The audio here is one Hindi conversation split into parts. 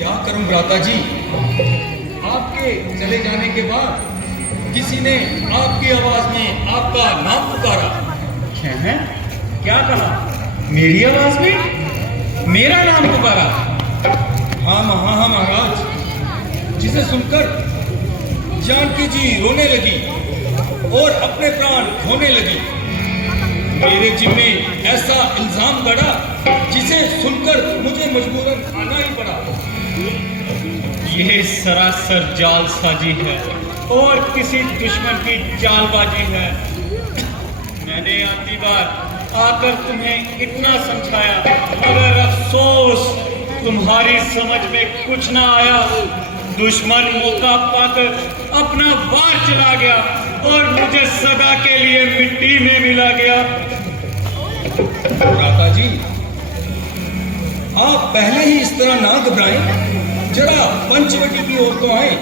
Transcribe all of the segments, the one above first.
क्या करूं भ्राता जी, आपके चले जाने के बाद किसी ने आपकी आवाज में आपका नाम पुकारा। है? क्या कहा? मेरी आवाज में मेरा नाम पुकारा? हाँ महाराज, जिसे सुनकर जानकी जी रोने लगी और अपने प्राण खोने लगी। मेरे जिम्मे ऐसा इल्जाम गड़ा जिसे सुनकर मुझे मजबूरन आना ही पड़ा। ये सरासर जालसाजी है और किसी दुश्मन की चालबाजी है। मैंने आती बार आकर तुम्हें इतना समझाया, मगर अफसोस तुम्हारी समझ में कुछ ना आया। दुश्मन मौका पाकर अपना वार चला गया और मुझे सदा के लिए मिट्टी में मिला गया। भ्राता जी, आप पहले ही इस तरह ना घबराएं, जरा पंचवटी की ओर तो आए।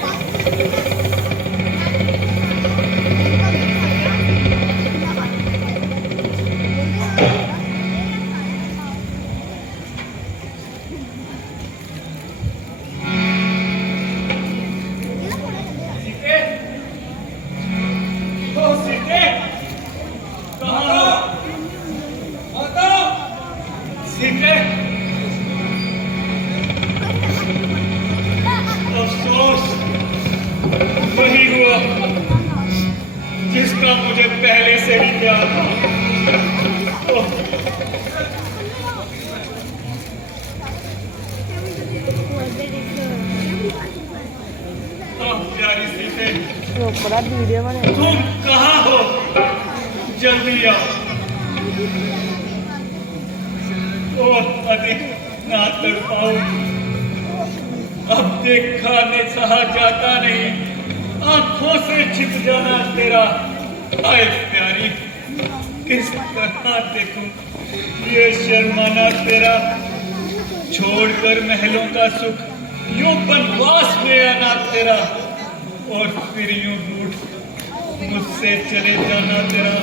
अफसोस वही हुआ जिसका मुझे पहले से ही प्यार था। प्यारी सीते, तुम कहाँ हो? जल्दी आओ। और अधिक ना तड़पाओ, अब देखा नहीं सहा जाता नहीं, आंखों से छिप जाना तेरा। आए प्यारी, किस तरह देखूं ये शर्माना तेरा, छोड़कर महलों का सुख यूं बनवास में आना तेरा, और फिर यूं रूठ मुझसे चले जाना तेरा।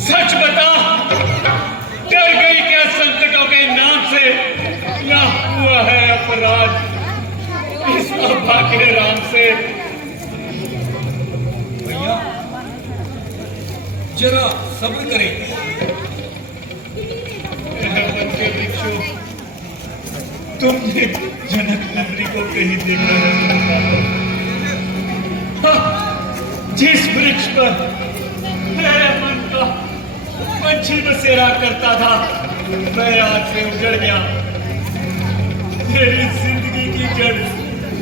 सच बता, डर गई क्या संकटों के नाम से, या हुआ है अपराध इस अभागे राम से? भैया जरा सब्र करें। के भिक्षु, तुमने जनक नगरी को कहीं देखा है? जिस वृक्ष पर मेरे मन का पंछी बसेरा करता था, मैं आज से उजड़ गया। मेरी जिंदगी की जड़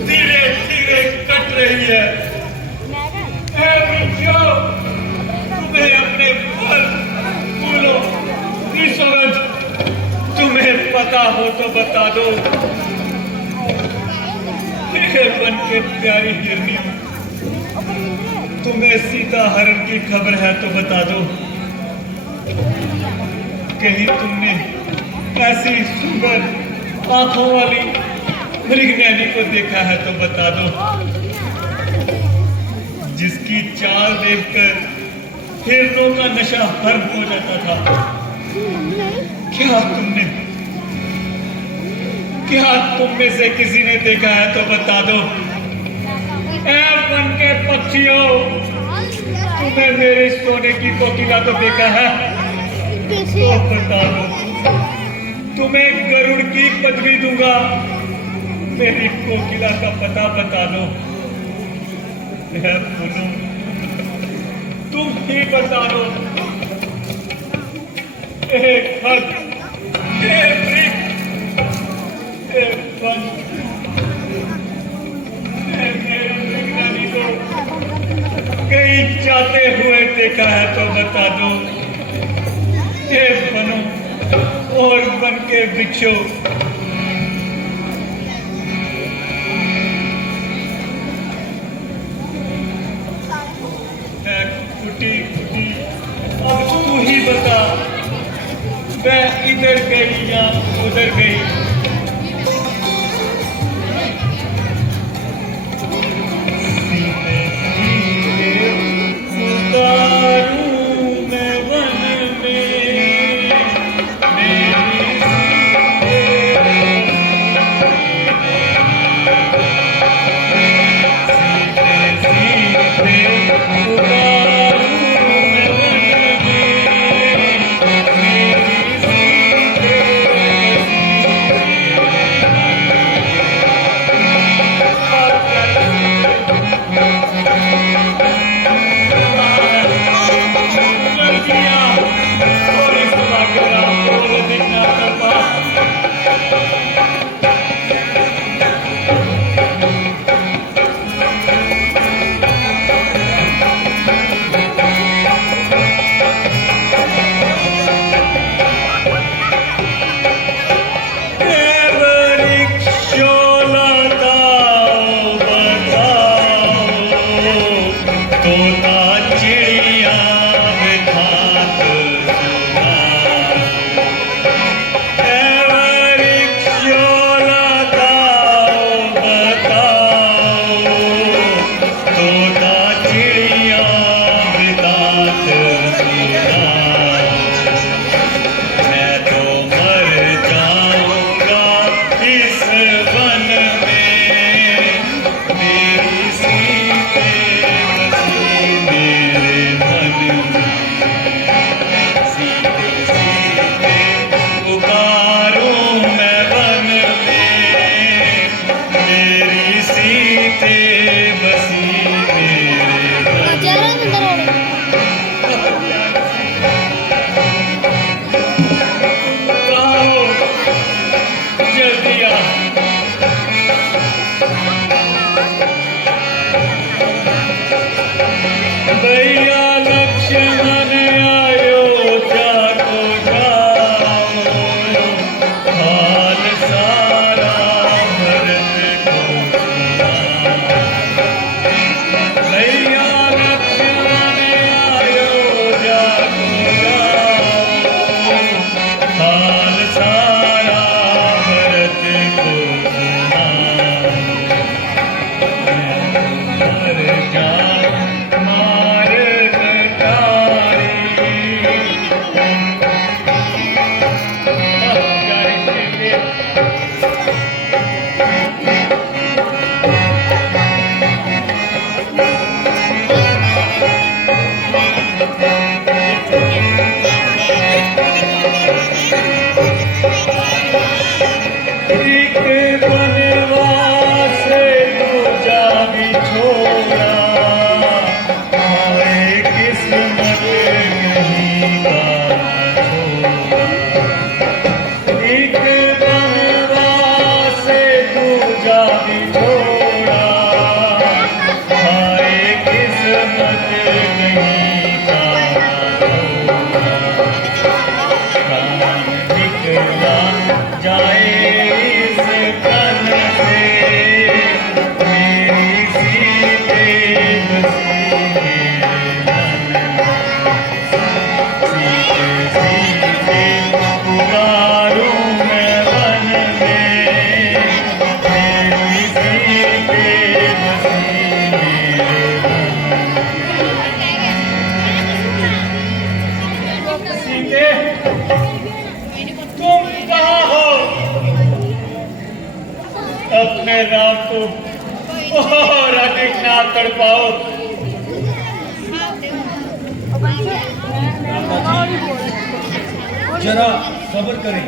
धीरे धीरे कट रही है। तुम्हें अपने फल फूलों की सुगंध तुम्हें पता हो तो बता दो। मेरे मन के प्यारी हिरनियों, तुम्हें सीता हरण की खबर है तो बता दो। कहीं तुमने ऐसी सुंदर आंखों वाली मृगनैनी को देखा है तो बता दो, जिसकी चाल देखकर हिरणों का नशा भर्म हो जाता था। क्या तुम में से किसी ने देखा है तो बता दो। ऐ वन के पक्षियों, तुम्हें मेरे सोने की कोकिला तो देखा है तो बता दो। तुम्हें गरुड़ की पदवी दूंगा, मेरी कोकिला का पता बता दो। बोलो, तुम ही बता दो। एक हद, एक वृक्ष, एक वन, मेरी को कहीं जाते हुए देखा है तो बता दो। हे वनों और वन के वृक्षों, फूटी फूटी अब तू ही बता, मैं इधर गई या उधर गई? मैं वन में मेरी अपने राम को और अधिक ना तड़पाओ। जरा सब्र करें।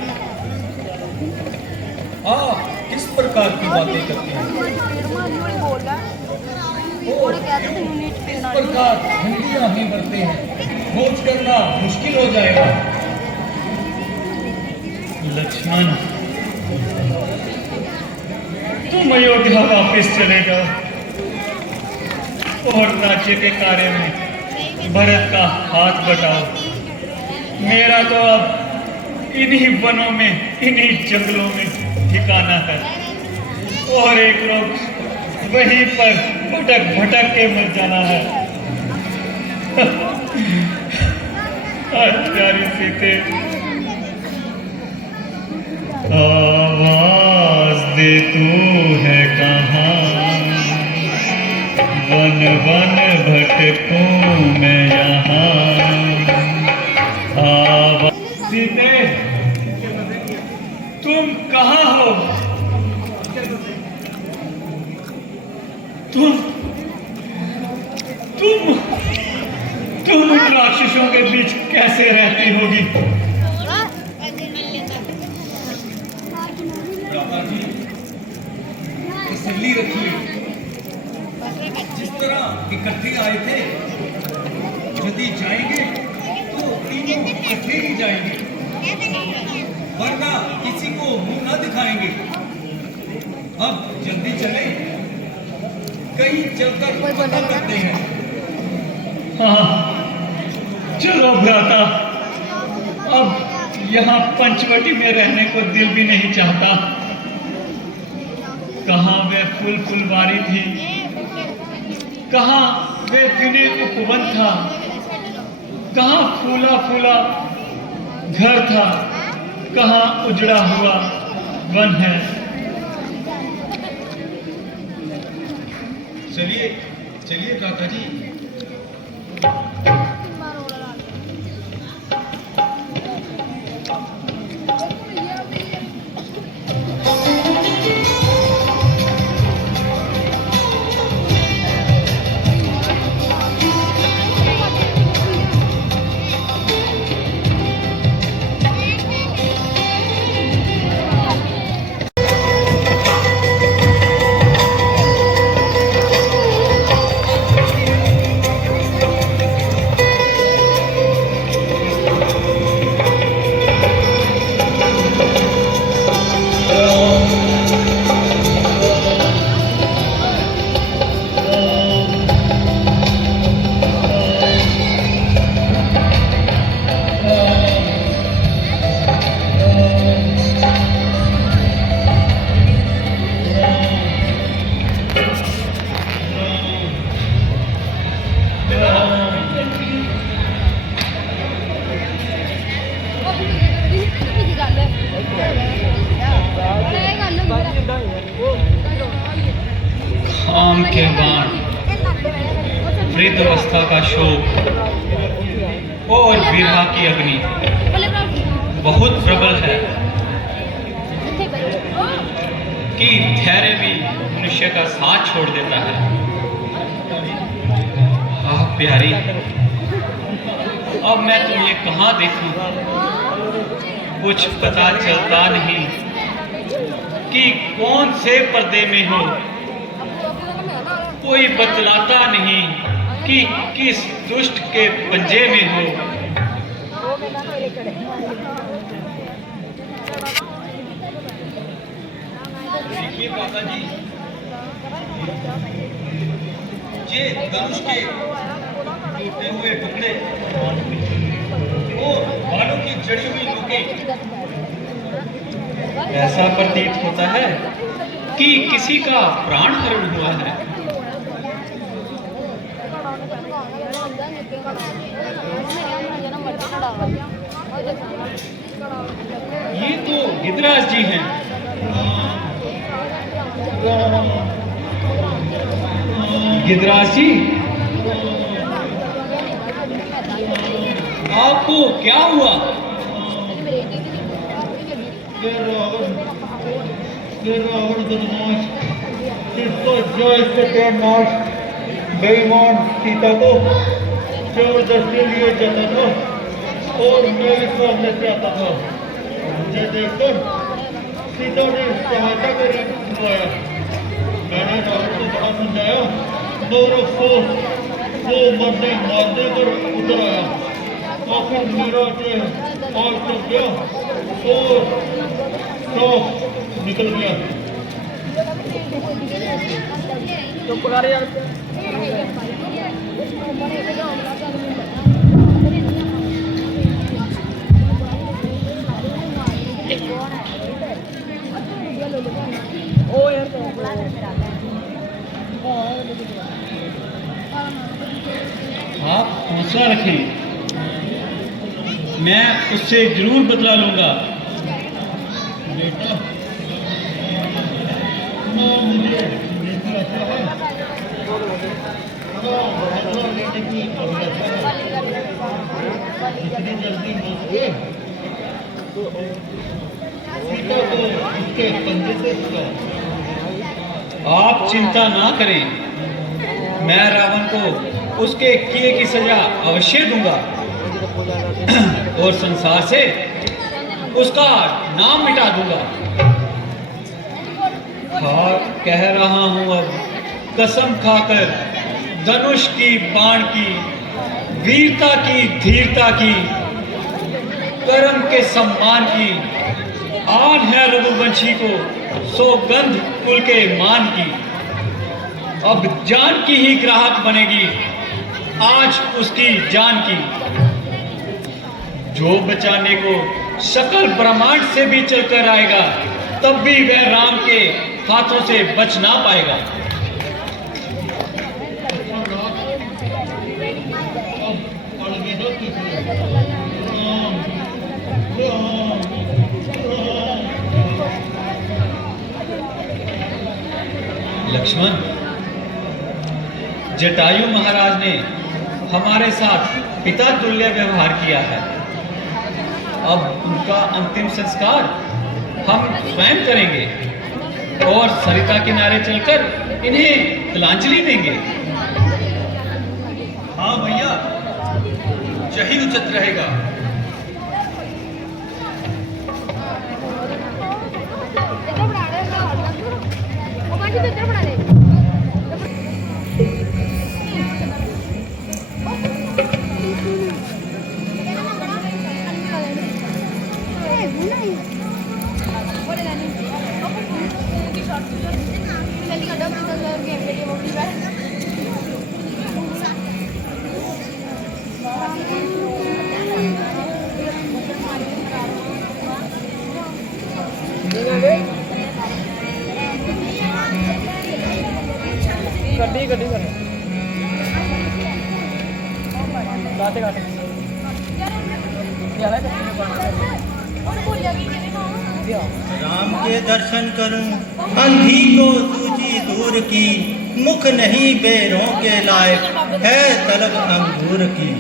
आप किस प्रकार की बातें करते हैं? इस प्रकार ठंडी आंखें भरते हैं, खोज करना मुश्किल हो जाएगा। लक्ष्मण, तुम अयोध्या वापिस चले जाओ और राज्य के कार्य में भरत का हाथ बटाओ। मेरा तो अब इन्हीं वनों में, इन्हीं जंगलों में ठिकाना है और एक रोज वहीं पर भटक भटक के मर जाना है। प्यारी सीते, आवाज दे तू है कहाँ, वन वन भटकूं मैं यहाँ। सीते, तुम कहाँ हो? तुम उन राक्षसों के बीच कैसे रहती होगी? तसल्ली रखिए। जिस तरह इकट्ठे आए थे, यदि जाएंगे तो तीनों इकट्ठे ही जाएंगे, वरना किसी को मुंह न दिखाएंगे। अब जल्दी चलें, कहीं चलकर पता करते हैं। हाँ, चलो भ्राता, अब यहाँ पंचवटी में रहने को दिल भी नहीं चाहता। कहाँ वे फूल फुलवारी थी, कहाँ वे दिने उपवन था, कहाँ फूला फूला घर था, कहाँ उजड़ा हुआ वन है। चलिए चलिए काका जी। काम के बाण, वृद्धावस्था का शोक और विरह की अग्नि बहुत प्रबल है कि धैर्य भी मनुष्य का साथ छोड़ देता है। हाँ प्यारी, अब मैं तुम्हें कहाँ देखूं? कुछ पता चलता नहीं कि कौन से पर्दे में हो, कोई बतलाता नहीं कि किस दुष्ट के पंजे में हो। देखिए काका जी, ये धनुष के टूटे हुए टुकड़े और बालों की जड़ी हुई नोकें, ऐसा प्रतीत होता है कि किसी का प्राण हरण हुआ है। ये तो गिदराज जी हैं। गिदराज जी, आपको क्या हुआ? ये रावण बदमाश जिसको जय सत्यानाश बेईमान सीता को जबरदस्ती लिए जाता था और मैं भी सामने से आता था। मुझे देखकर सीता ने सहायता को बुलाया। मैंने रावण को बड़ा समझाया मगर अफसोस वो मरने मारने पर उतर आया। आखिर मेरा देह आग तक गया और सांप निकल गया। आप हौसला रखें, मैं उससे जरूर बदला लूंगा। बेटा ना मुझे देखना अच्छा है बदला लेने की अभिलाषा है। जितनी जल्दी हो सके सीता को उसके कंधे से छुड़ाओ। आप चिंता ना करें, मैं रावण को उसके किए की सजा अवश्य दूंगा और संसार से उसका नाम मिटा दूंगा। हाँ, कह रहा हूं अब कसम खाकर, धनुष की, बाण की, वीरता की, धीरता की, कर्म के सम्मान की, आन है रघुवंशी को सौगंध कुल के मान की। अब जान की ही ग्राहक बनेगी आज उसकी जान की। जो बचाने को सकल ब्रह्मांड से भी चलकर आएगा तब भी वह राम के हाथों से बच ना पाएगा। लक्ष्मण, जटायु महाराज ने हमारे साथ पिता तुल्य व्यवहार किया है। अब उनका अंतिम संस्कार हम स्वयं करेंगे और सरिता किनारे चलकर इन्हें तिलांजलि देंगे। हाँ भैया, यही उचित रहेगा। राम के दर्शन करूं अंधी को सूझी दूर की, मुख नहीं बेरों के लायक है तलब अंगूर की।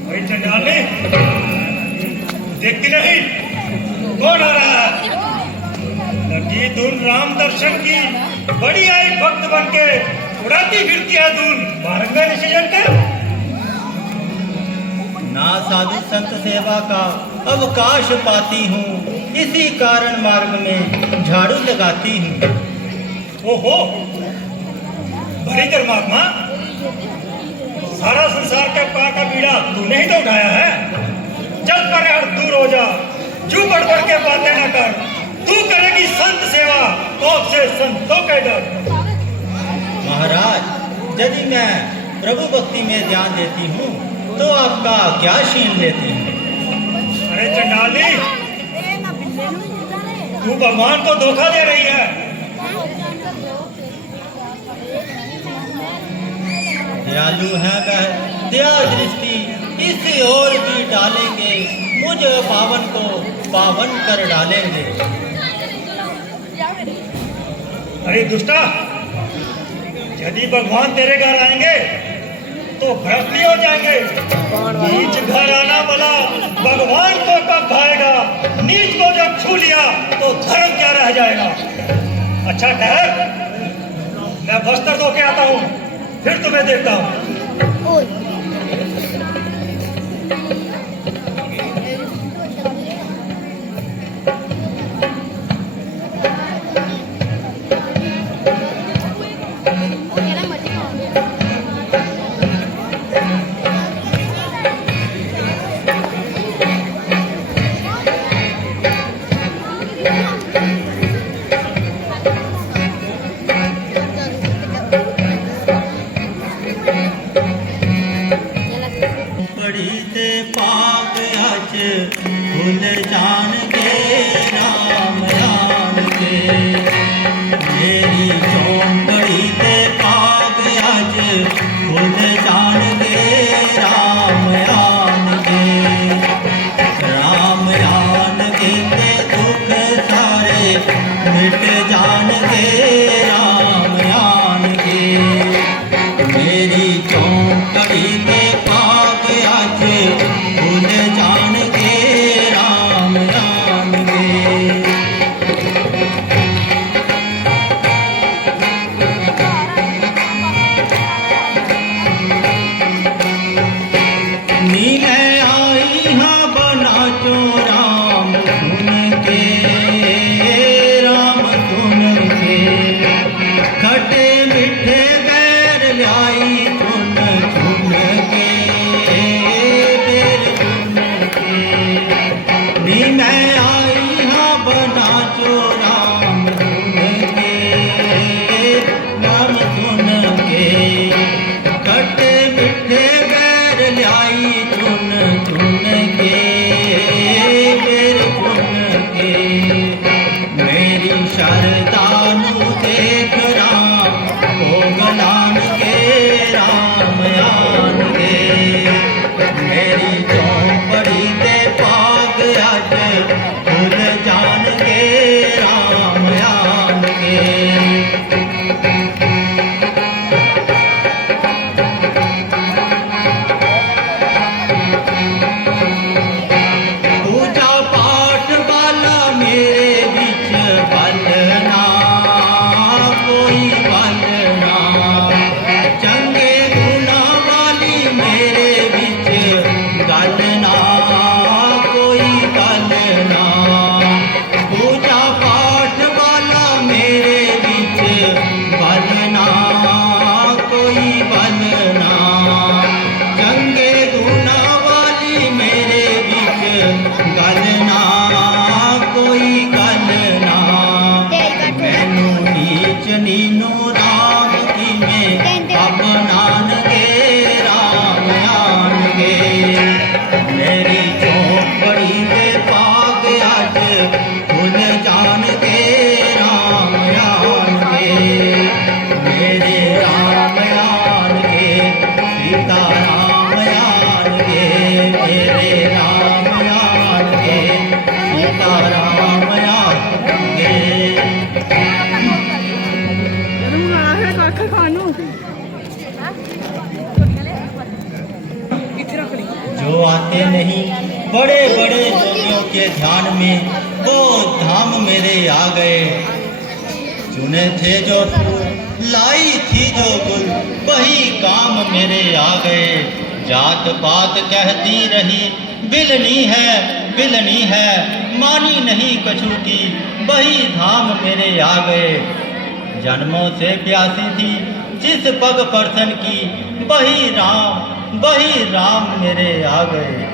भाई चंडाले, देखती नहीं कौन आ रहा है? लगी धुन राम दर्शन की, बड़ी आई भक्त बन के उड़ाती फिरती है धुन बारंगा डिसीजन के। ना साधु संत सेवा का अवकाश पाती हूँ, इसी कारण मार्ग में झाड़ू लगाती हूँ। ओहो, बड़ी धर्मात्मा, सारा संसार के पार का बीड़ा तूने ही तो उठाया है। चल पर यार दूर हो जा, जू बढ़ बढ़ के बातें न कर। तू करेगी संत सेवा, कौन से संतों के डर। महाराज, यदि मैं प्रभु भक्ति में ध्यान देती हूँ तो आपका क्या छीन लेती हूँ? अरे चंडाली, तू भगवान को धोखा दे रही है। दयालु है वह दया दृष्टि, इसी ओर भी डालेंगे, मुझ पावन को पावन कर डालेंगे। अरे दुष्टा, यदि भगवान तेरे घर आएंगे तो भ्रष्ट नहीं हो जाएंगे। नीच घर आना वाला भगवान को कब भाएगा? नीच को जब छू लिया तो धर्म क्या रह जाएगा? अच्छा ठहर, मैं वस्त्र धो के आता हूँ, फिर तुम्हें देखता हूँ। पड़ी ते पाक अच फुल जान के राम जान के। मेरी चौंपड़ी ते पाक अच फुल जान के राम जान के। राम जान के ते दुख सारे मिट जान के राम जान के। मेरी चौंपड़ी ते आज भूल जान के राम राम के। नील आई हाँ बना चो राम सुन के, राम सुन के। खटे मिठे बैर लाई चुन चुन के, मैं आई हाँ बना चो राम सुन के, राम सुन के। खट्टे मिठे बैर लाई चुन चुन के, बैर चुन के। मेरी शरदानु देख राम ओगलान के राम यान के। मेरी चौपड़ी ते पाग आज भूल जान के राम यान के। पूजा पाठ वाला मेरे बिच बलना, कोई बलना। चंगे गुना वाली मेरे बिच गलना, कोई गलना। पूजा पाठ वाला मेरे बिच बलना, कोई बलना। चंगे गुना वाली मेरे बिच गलना, कोई गलना। मैनू नीच नीनू राम की में अपनान के राम आन के। मेरी चौपड़ी ते पाग आज भूल जान के राम आन के। मेरे राम आन के, सीता राम आन के। मेरे राम आन के, सीता राम आन के। जो आते नहीं बड़े बड़े जोगियों के ध्यान में, वो धाम मेरे आ गए। चुने थे जो फूल, लाई थी जो गुल, वही काम मेरे आ गए। जात पात कहती रही बिलनी है, मानी नहीं कछु की, वही धाम मेरे आ गए। जन्मों से प्यासी थी जिस पग परसन की, वही राम मेरे आ गए।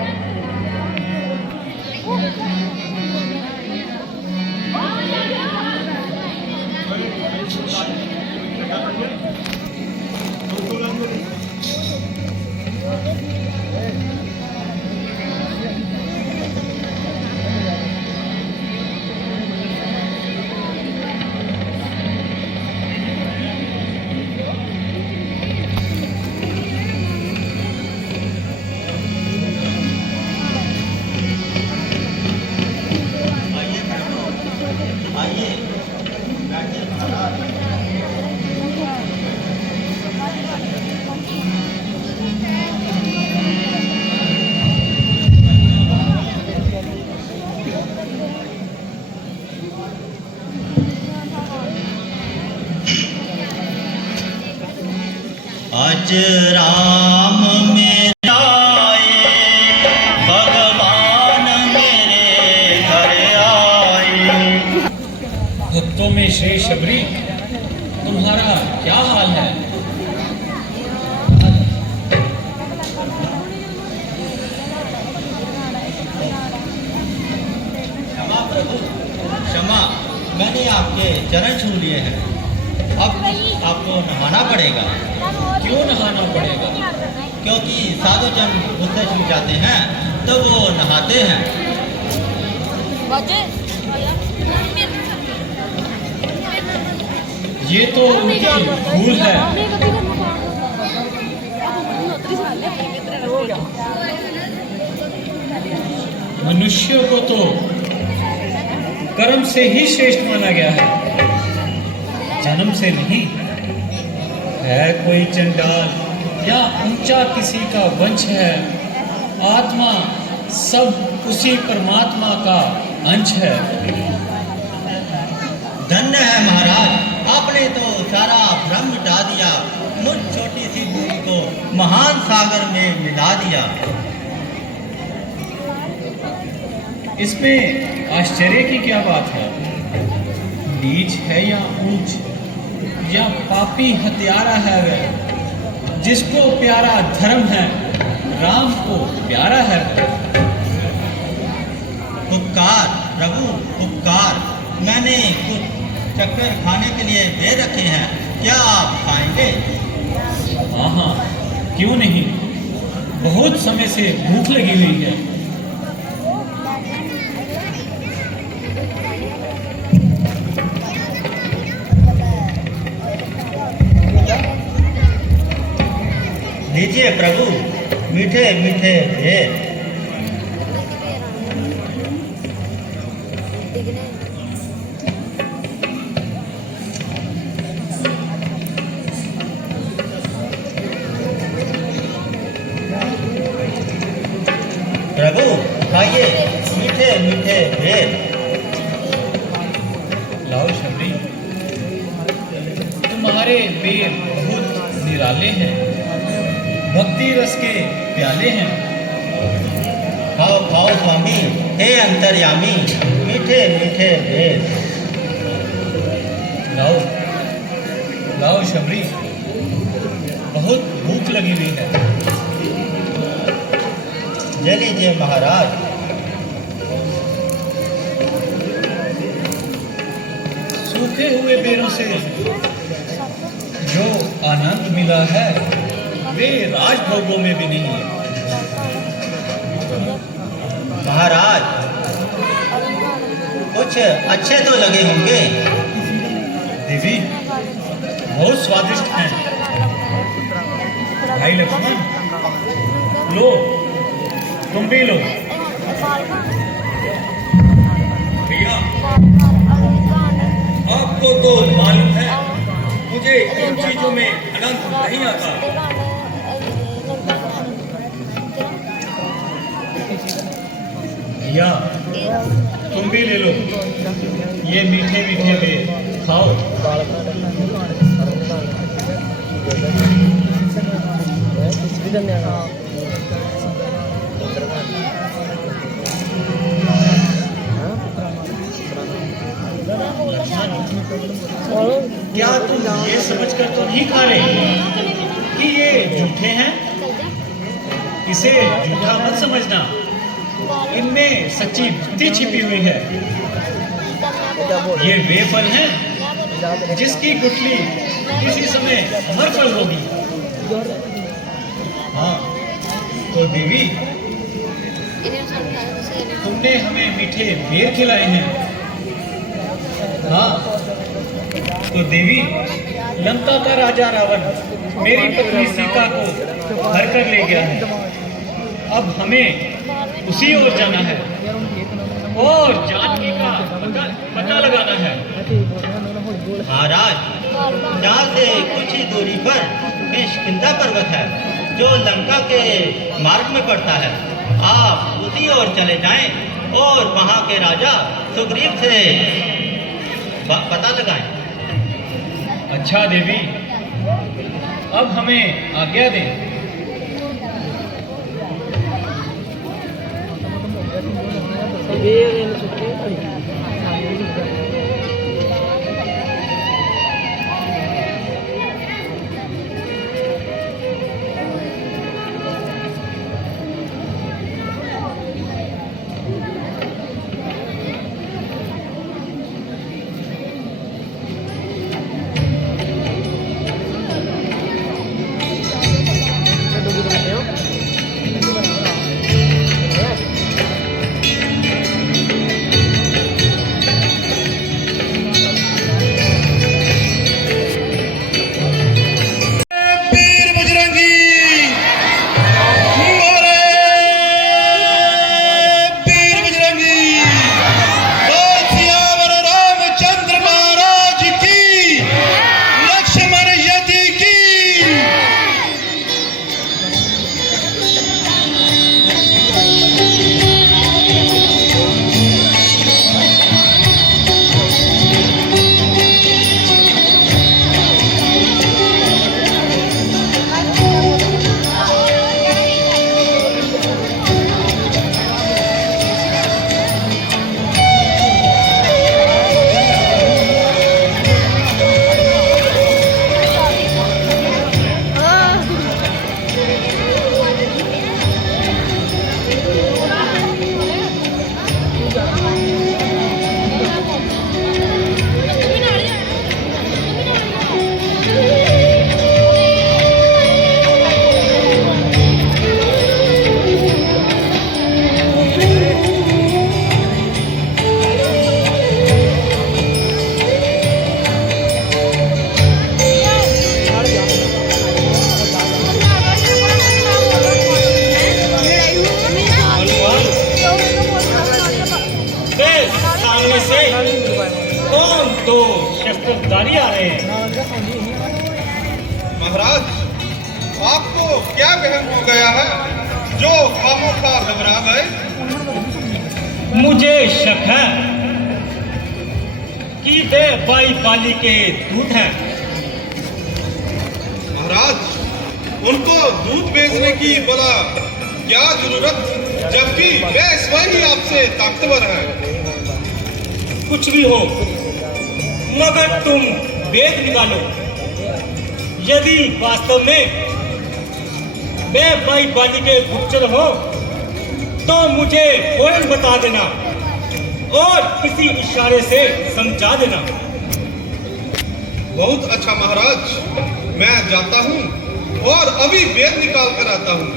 आज राम मेरे आए, भगवान मेरे घर आए। भक्तों में श्री शबरी, तुम्हारा क्या हाल है? क्षमा प्रभु, क्षमा। मैंने आपके चरण छू लिए हैं। अब आपको नहाना पड़ेगा। क्यों नहाना पड़ेगा? क्योंकि साधु जन मुझसे छूट जाते हैं तो वो नहाते हैं। ये तो उनकी भूल है। मनुष्य को तो कर्म से ही श्रेष्ठ माना गया है, जन्म से नहीं। है कोई चंडाल या ऊंचा किसी का वंश है, आत्मा सब उसी परमात्मा का अंश है। धन्य है महाराज, आपने तो सारा भ्रम मिटा दिया, मुझ छोटी सी बूंद को महान सागर में मिला दिया। इसमें आश्चर्य की क्या बात है? नीच है या ऊंच, या पापी हत्यारा है वह, जिसको प्यारा धर्म है, राम को प्यारा है। उपकार प्रभु, उपकार। मैंने कुछ चक्कर खाने के लिए दे रखे हैं, क्या आप खाएंगे? हाँ हाँ, क्यों नहीं, बहुत समय से भूख लगी हुई है। लीजिए प्रभु, मीठे मीठे भेद। प्रभु खाइए मीठे मीठे भेद। लाओ शबरी, तुम्हारे वेद बहुत निराले हैं, भक्ति रस के प्याले हैं। खाओ खाओ स्वामी, हे अंतर्यामी, मीठे मीठे भेद। लाओ लाओ शबरी, बहुत भूख लगी हुई है। ले लीजिए महाराज। सूखे हुए बेरों से जो आनंद मिला है वे राजभोगों में भी नहीं है। महाराज कुछ अच्छे तो लगे होंगे। देवी बहुत स्वादिष्ट हैं। भाई लक्ष्मण, लो तुम भी लो। भैया, आपको तो मालूम है मुझे इन चीजों में आनंद नहीं आता। भैया तुम भी ले लो, ये मीठे मीठे में खाओ। क्या तुम ये समझकर तो नहीं खा रहे कि ये झूठे हैं? इसे झूठा मत समझना, इनमें सच्ची भक्ति छिपी हुई है। ये वे फल हैं जिसकी गुठली किसी समय अमर फल होगी। हाँ तो देवी, तुमने हमें मीठे बेर खिलाए हैं। हाँ तो देवी, लंका का राजा रावण मेरी पत्नी सीता को हर कर ले गया है। अब हमें उसी ओर जाना है और जानकी का पता लगाना है। महाराज, यहाँ से कुछ ही दूरी पर किष्किंधा पर्वत है जो लंका के मार्ग में पड़ता है। आप उसी ओर चले जाएं और वहाँ के राजा सुग्रीव से पता लगाएं। अच्छा देवी, अब हमें आज्ञा दें। वीर बजरंगी मोरे, वीर बजरंगी बोल सियावर रामचंद्र महाराज की, लक्ष्मण यति की। सामने से कौन दो शस्त्रधारी आ रहे हैं? महाराज, आपको क्या वहम हो गया है जो खामोखा घबरा गए? मुझे शक है कि वे बाई बाली के दूत हैं। महाराज, उनको दूध बेचने की भला क्या जरूरत, जबकि वे स्वयं ही आपसे ताकतवर हैं। कुछ भी हो, मगर तुम वेद निकालो। यदि वास्तव में वे बाई बाली के गुप्तचर हो तो मुझे फौरन बता देना और किसी इशारे से समझा देना। बहुत अच्छा महाराज, मैं जाता हूँ और अभी वेद निकाल कर आता हूँ।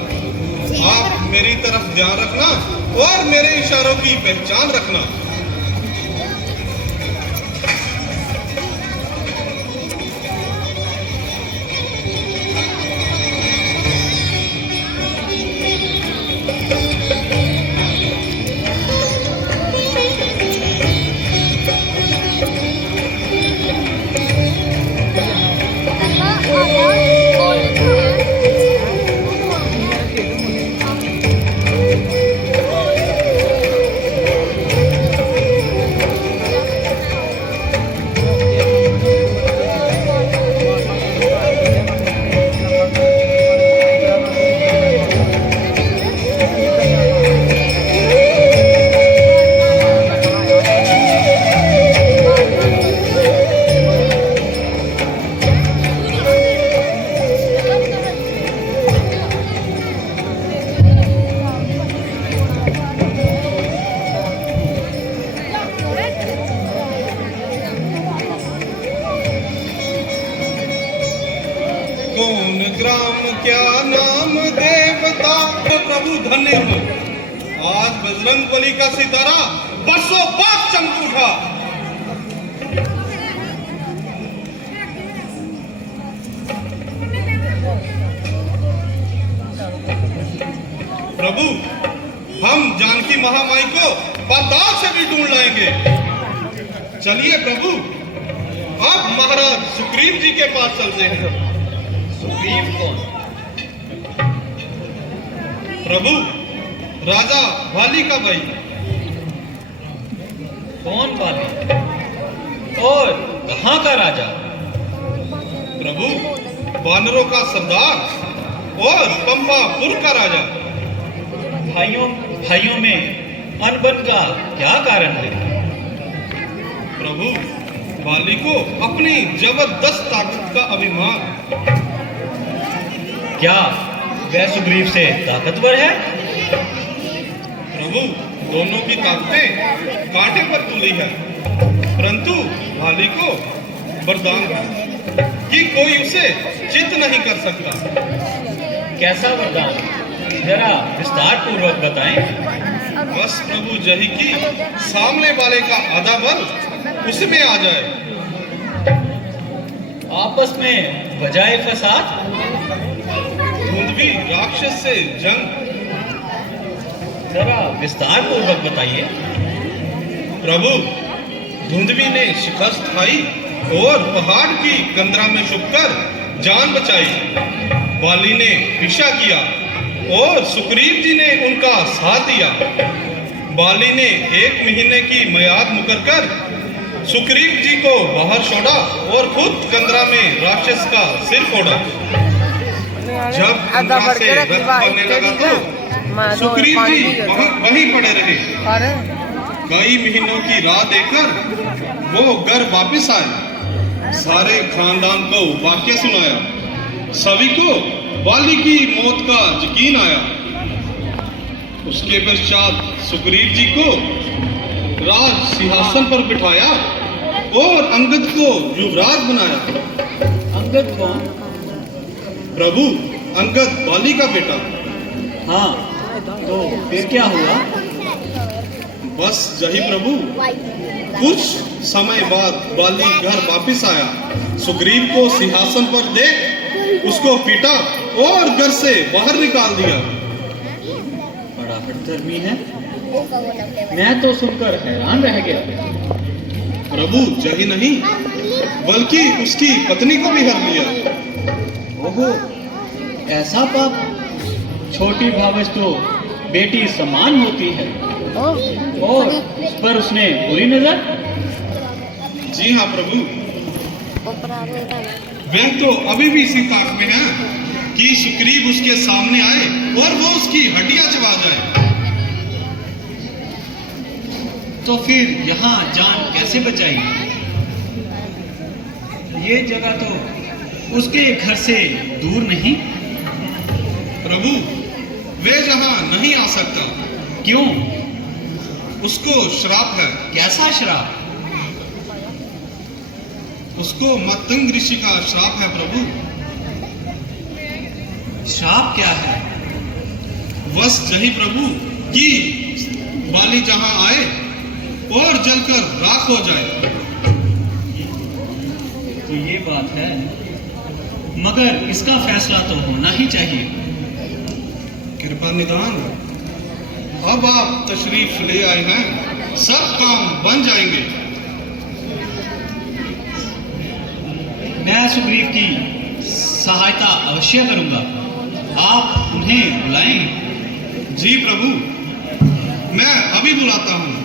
आप मेरी तरफ ध्यान रखना और मेरे इशारों की पहचान रखना। कौन ग्राम क्या नाम देवता, प्रभु धन्य हो। आज बजरंग बली का सितारा बरसों बाद चमक उठा। प्रभु, हम जानकी महामाई को पाताल से भी ढूंढ लाएंगे। चलिए प्रभु, अब महाराज सुग्रीव जी के पास चलते हैं। सुग्रीव कौन? प्रभु, राजा वाली का भाई। कौन वाली और कहाँ का राजा? प्रभु, वानरों का सरदार और पंपापुर का राजा। भाइयों में अनबन का क्या कारण है? प्रभु, बाली को अपनी जबरदस्त ताकत का अभिमान। क्या वह सुग्रीव से ताकतवर है? प्रभु, दोनों की ताकतें कांटे पर तुली है, परंतु बाली को वरदान है कि कोई उसे चित नहीं कर सकता। कैसा वरदान? जरा विस्तार पूर्वक बताएं। बस प्रभु जही की सामने वाले का आधा बल उसमें आ जाए। आपस में बजाय फसाद? धुंधवी राक्षस से जंग। जरा विस्तार पूर्वक बताइए। प्रभु, धुंधवी ने शिकस्त खाई और पहाड़ की कंदरा में छुपकर जान बचाई। बाली ने पीछा किया और सुग्रीव जी ने उनका साथ दिया। बाली ने 1 महीने की मियाद मुकरकर सुग्रीव जी को बाहर छोड़ा और खुद कंदरा में राक्षस का सिर फोड़ा। जब कंदरा से रथ भागने लगा तो सुग्रीव जी वहीं पड़े रहे। कई महीनों की राह देकर वो घर वापस आए। सारे खानदान को वाक्य सुनाया। सभी को बाली की मौत का यकीन आया। उसके पश्चात सुग्रीव जी को राज सिंहासन पर बिठाया और अंगद को युवराज बनाया। अंगद कौन? प्रभु, अंगद बाली का बेटा। हाँ, तो फिर क्या हुआ? बस यही प्रभु, कुछ समय बाद बाली घर वापस आया। सुग्रीव को सिंहासन पर देख उसको पीटा और घर से बाहर निकाल दिया। बड़ा हठधर्मी है। मैं तो सुनकर हैरान रह गया। प्रभु, यही नहीं बल्कि उसकी पत्नी को भी हर लिया। ओहो, ऐसा पाप? छोटी भावज तो बेटी समान होती है और उस पर उसने बुरी नजर। जी हाँ प्रभु, वह तो अभी भी इसी ताक में है कि सुग्रीव उसके सामने आए और वो उसकी हड्डियां चबा जाए। तो फिर यहाँ जान कैसे बचाई? ये जगह तो उसके घर से दूर नहीं। प्रभु, वे जहां नहीं आ सकता। क्यों? उसको श्राप है। कैसा श्राप? उसको मतंग ऋषि का श्राप है प्रभु। श्राप क्या है? बस यही प्रभु कि बाली जहां आए और जलकर राख हो जाए। तो ये बात है, मगर इसका फैसला तो होना ही चाहिए। कृपा निदान, अब आप तशरीफ ले आए हैं, सब काम बन जाएंगे। मैं सुग्रीव की सहायता अवश्य करूंगा। आप उन्हें बुलाएं। जी प्रभु, मैं अभी बुलाता हूं।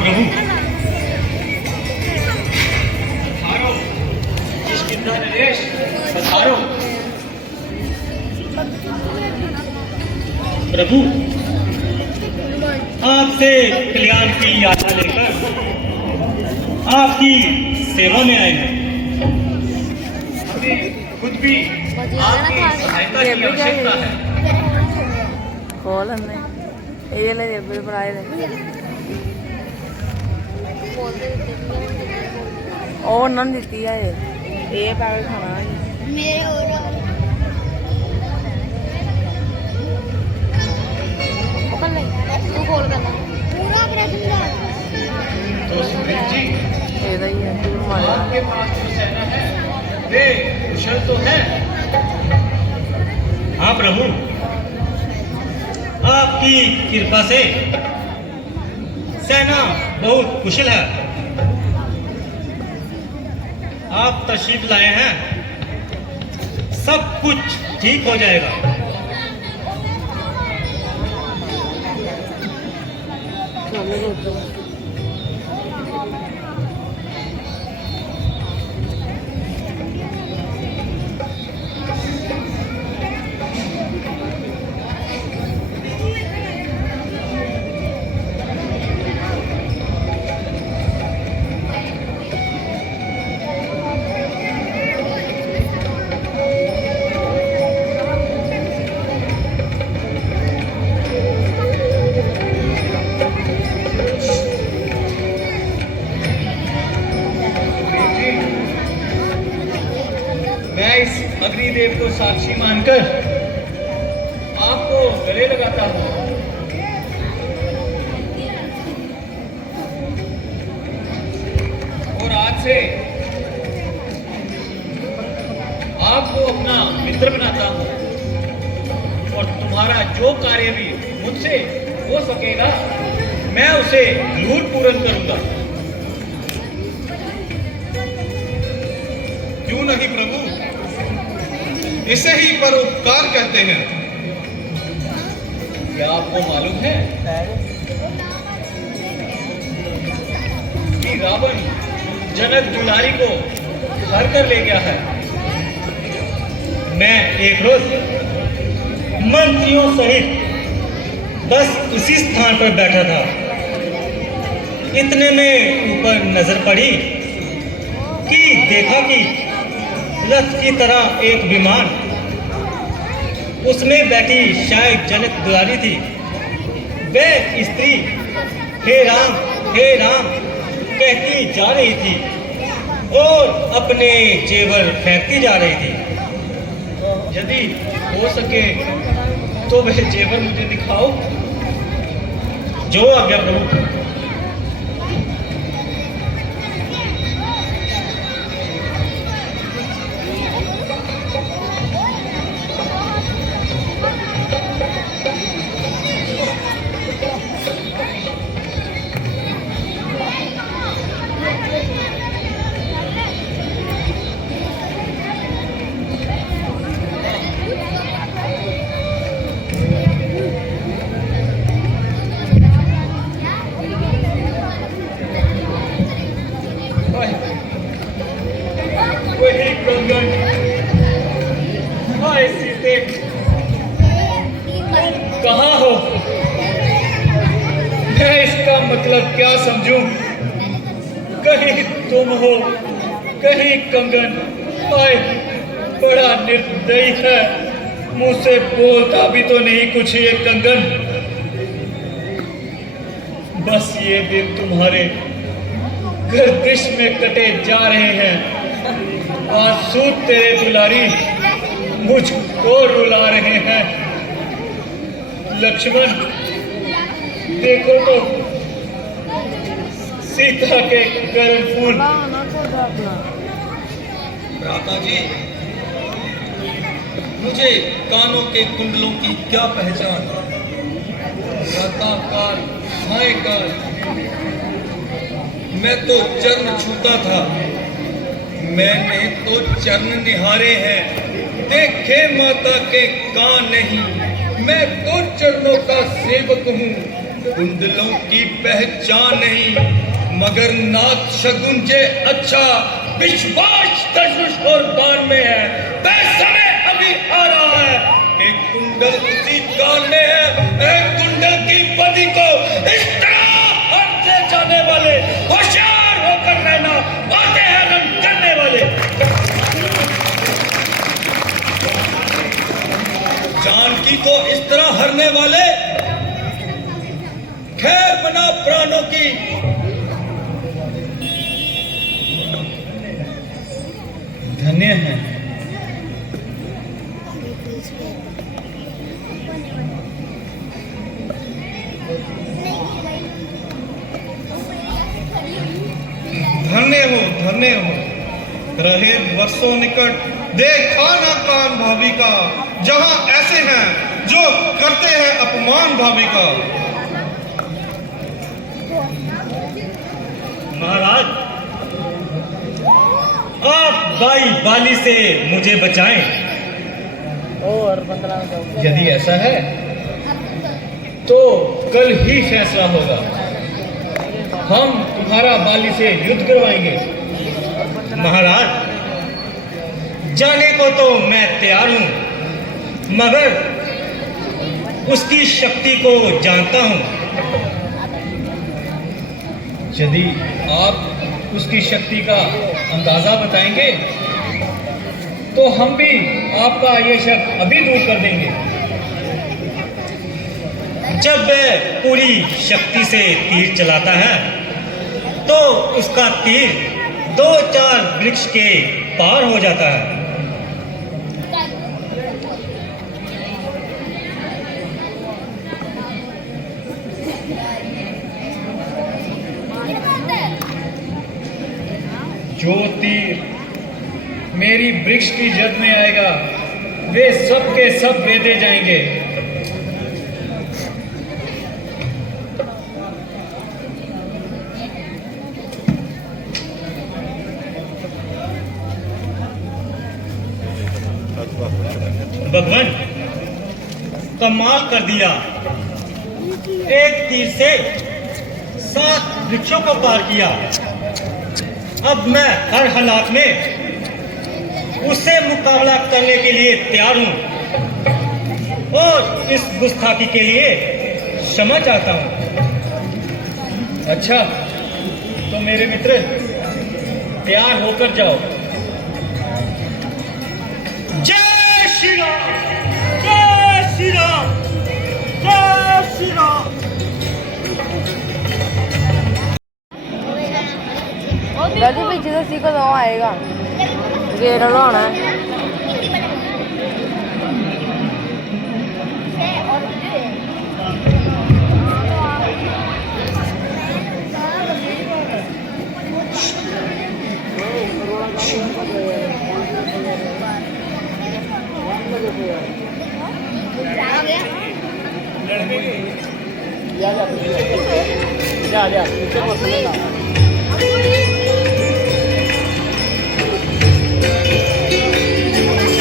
प्रभु, पधारो, किष्किंधा नरेश, पधारो। प्रभु, आपसे कल्याण की यात्रा लेकर आपकी सेवा में आए हैं। हमें खुद भी आपकी सहायता की आवश्यकता है। Kolan ne? Eyle de bir buraya da. ਉਹ ਉਹਨਾਂ ਨੂੰ ਦਿੱਤੀ ਆ ਇਹ ਪੈਕਟ ਖਾਣਾ ਹੈ ਮੇਰੇ ਹੋਰ ਉਹ ਕਰ ਲੈ ਤੂੰ ਕੋਲ ਕਰ ਲੈ ਪੂਰਾ ਪ੍ਰਸ਼ਨ ਦਾ तो सुमित जी, ਇਹਦਾ ਹੀ ਹੈ ਤੂੰ ਮਾਰਿਆ आपके पास जो सेना है वे कुशल तो है। हाँ प्रभु, आपकी कृपा से सेना बहुत कुशल है। आप तशरीफ लाए हैं, सब कुछ ठीक हो जाएगा। ਚਲੋ ਰੋਟੋ मैं इस अग्निदेव को साक्षी मानकर आपको गले लगाता हूँ। और आज से आपको अपना मित्र बनाता हूँ और तुम्हारा जो कार्य भी मुझसे हो सकेगा मैं उसे जरूर पूर्ण करूंगा। क्यों नहीं प्रभु, इसे ही परोपकार कहते हैं। क्या आपको मालूम है कि रावण जनक दुलारी को हर कर ले गया है? मैं एक रोज मंत्रियों सहित बस उसी स्थान पर बैठा था। इतने में ऊपर नजर पड़ी कि देखा कि रथ की तरह एक विमान, उसमें बैठी शायद जनक दुलारी थी। वह स्त्री हे राम कहती जा रही थी और अपने जेवर फेंकती जा रही थी। यदि हो सके तो वह जेवर मुझे दिखाओ। जो आज्ञा प्रभु। वही कंगन, हाय सीते, कहाँ हो? मैं इसका मतलब क्या समझूं? कहीं तुम हो, कहीं कंगन। हाय, बड़ा निर्दयी है, मुंह से बोलता भी तो नहीं कुछ ये कंगन। बस ये दिन तुम्हारे गर्दिश में कटे जा रहे हैं। आंसू तेरे दुलारी मुझको रुला रहे हैं। लक्ष्मण देखो तो सीता के करण फूल। भ्राता जी, मुझे कानों के कुंडलों की क्या पहचान। प्रातःकाल सायंकाल मैं तो चरण छूता था। मैंने तो चरण निहारे हैं, देखे माता के कान नहीं। मैं तो चरणों का सेवक हूँ, कुंडलों की पहचान नहीं। मगर नाथ शगुन जे अच्छा, विश्वास धनुष और बाण में है। वह समय अभी आ रहा है कि कुंडल उसी कान में है। कुंडल की बदी को इस तरह हाथ से जाने वाले होशियार होकर रहना। आते हैं रन करने वाले। जानकी को इस तरह हरने वाले, खैर बना प्राणों की। हैं। धन्य हो रहे वर्षों निकट देखा ना कान भाभी का, जहां ऐसे हैं जो करते हैं अपमान भाभी का। महाराज, आप बाई बाली से मुझे बचाएं। और 15 यदि ऐसा है तो कल ही फैसला होगा। हम तुम्हारा बाली से युद्ध करवाएंगे। महाराज, जाने को तो मैं तैयार हूं, मगर उसकी शक्ति को जानता हूं। यदि आप उसकी शक्ति का अंदाजा बताएंगे तो हम भी आपका ये शक अभी दूर कर देंगे। जब वह पूरी शक्ति से तीर चलाता है तो उसका तीर 2-4 वृक्ष के पार हो जाता है। जो तीर मेरी वृक्ष की जद में आएगा वे सब के सब वेदे जाएंगे। भगवान, कमाल कर दिया। एक तीर से 7 वृक्षों को पार किया। अब मैं हर हालात में उससे मुकाबला करने के लिए तैयार हूं और इस गुस्ताखी के लिए क्षमा चाहता हूं। अच्छा, तो मेरे मित्र तैयार होकर जाओ। जय श्री राम, जय श्री राम, जय श्री राम। दादी पीछे से सीखो तो आएगा गेर होना है।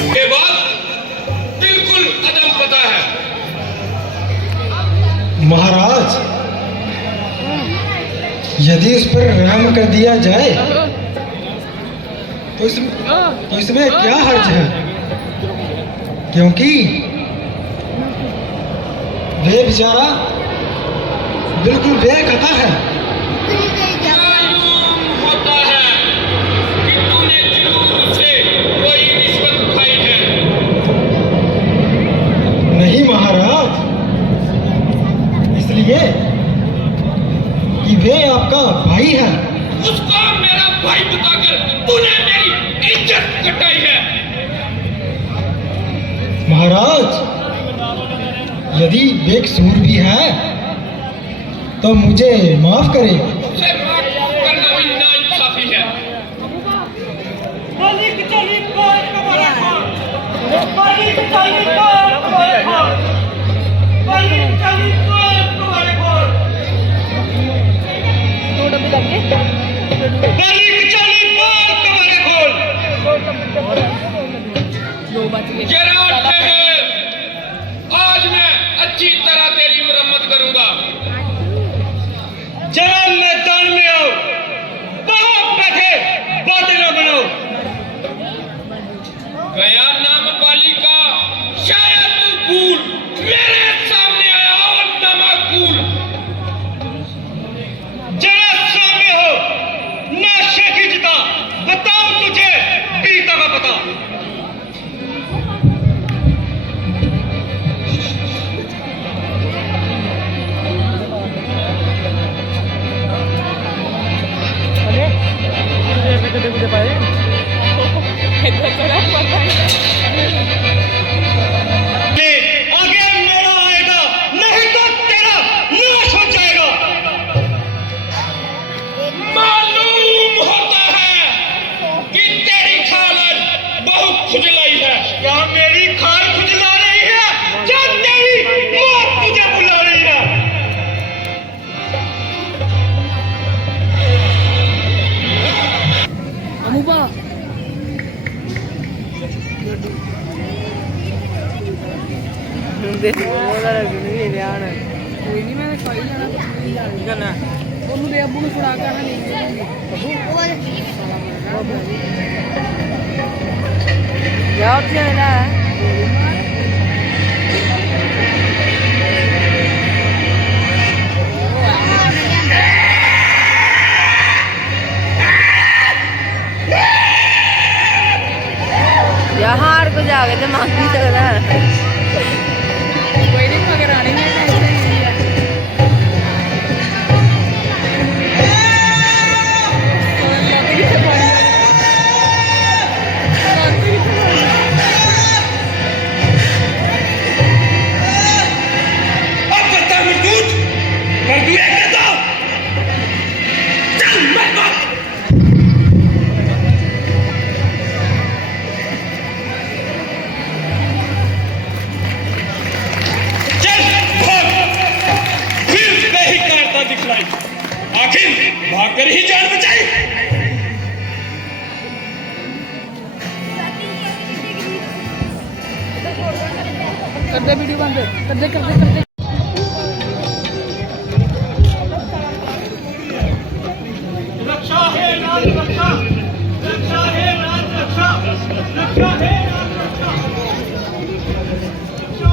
ये बात बिल्कुल अदम पता है। महाराज, यदि इस पर रहम कर दिया जाए तो इसमें क्या हर्ज है, क्योंकि वे बेचारा बिल्कुल बेखता है। मालूम होता है कि तूने जरूर से कोई रिश्वत खाई है। नहीं महाराज, इसलिए कि वे आपका भाई है। उसको मेरा भाई बताकर तूने मेरी इज्जत कटाई है। महाराज, यदि बेकसूर भी है तो मुझे माफ करें। उसे माफ करना भी नाइंसाफी है। जरा ठहर, आज मैं अच्छी तरह तेरी मरम्मत करूंगा। जरा मैदान में आओ, वहां बैठे बातें न बनाओ। गया नाम बाली का शायद तू भूल, मेरे सामने आया और नमाकूल। जरा सामने हो, ना शेखी जिता, बताओ तुझे बीता का पता। अरे अमूबा देखो ਉਹਦਾ ਨਹੀਂ ਧਿਆਨ ਕੋਈ ਨਹੀਂ ਮੈਂ ਖਾਈ ਜਾਣਾ ਕੀ ਕਰਨਾ ਉਹਨੂੰ ਦੇ ਅੱਬੂ ਨੂੰ ਛੁੜਾ ਕੇ ਆਣਾ ਨਹੀਂ ਯਾਰ ਕੀ ਹੈ यार को जाके तो मांग नहीं सकता कोई नहीं मगर आनी नहीं आखिर भागकर ही जान बचाई। कर दे वीडियो बंद कर दे रक्षा है राज रक्षा, रक्षा है राज रक्षा, रक्षा है राज रक्षा, रक्षा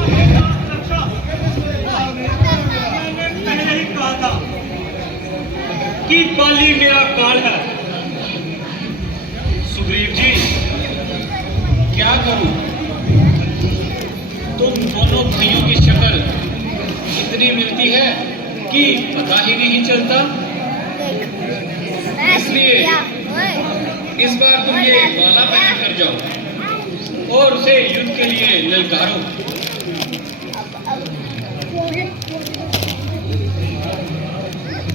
है राज रक्षा। मैंने पहले ही कहा था कि बाली मेरा काल है। सुग्रीव जी, क्या करूं? तुम दोनों भाइयों की शक्ल इतनी मिलती है कि पता ही नहीं चलता। इसलिए इस बार तुम ये माला पहन कर जाओ और उसे युद्ध के लिए ललकारो।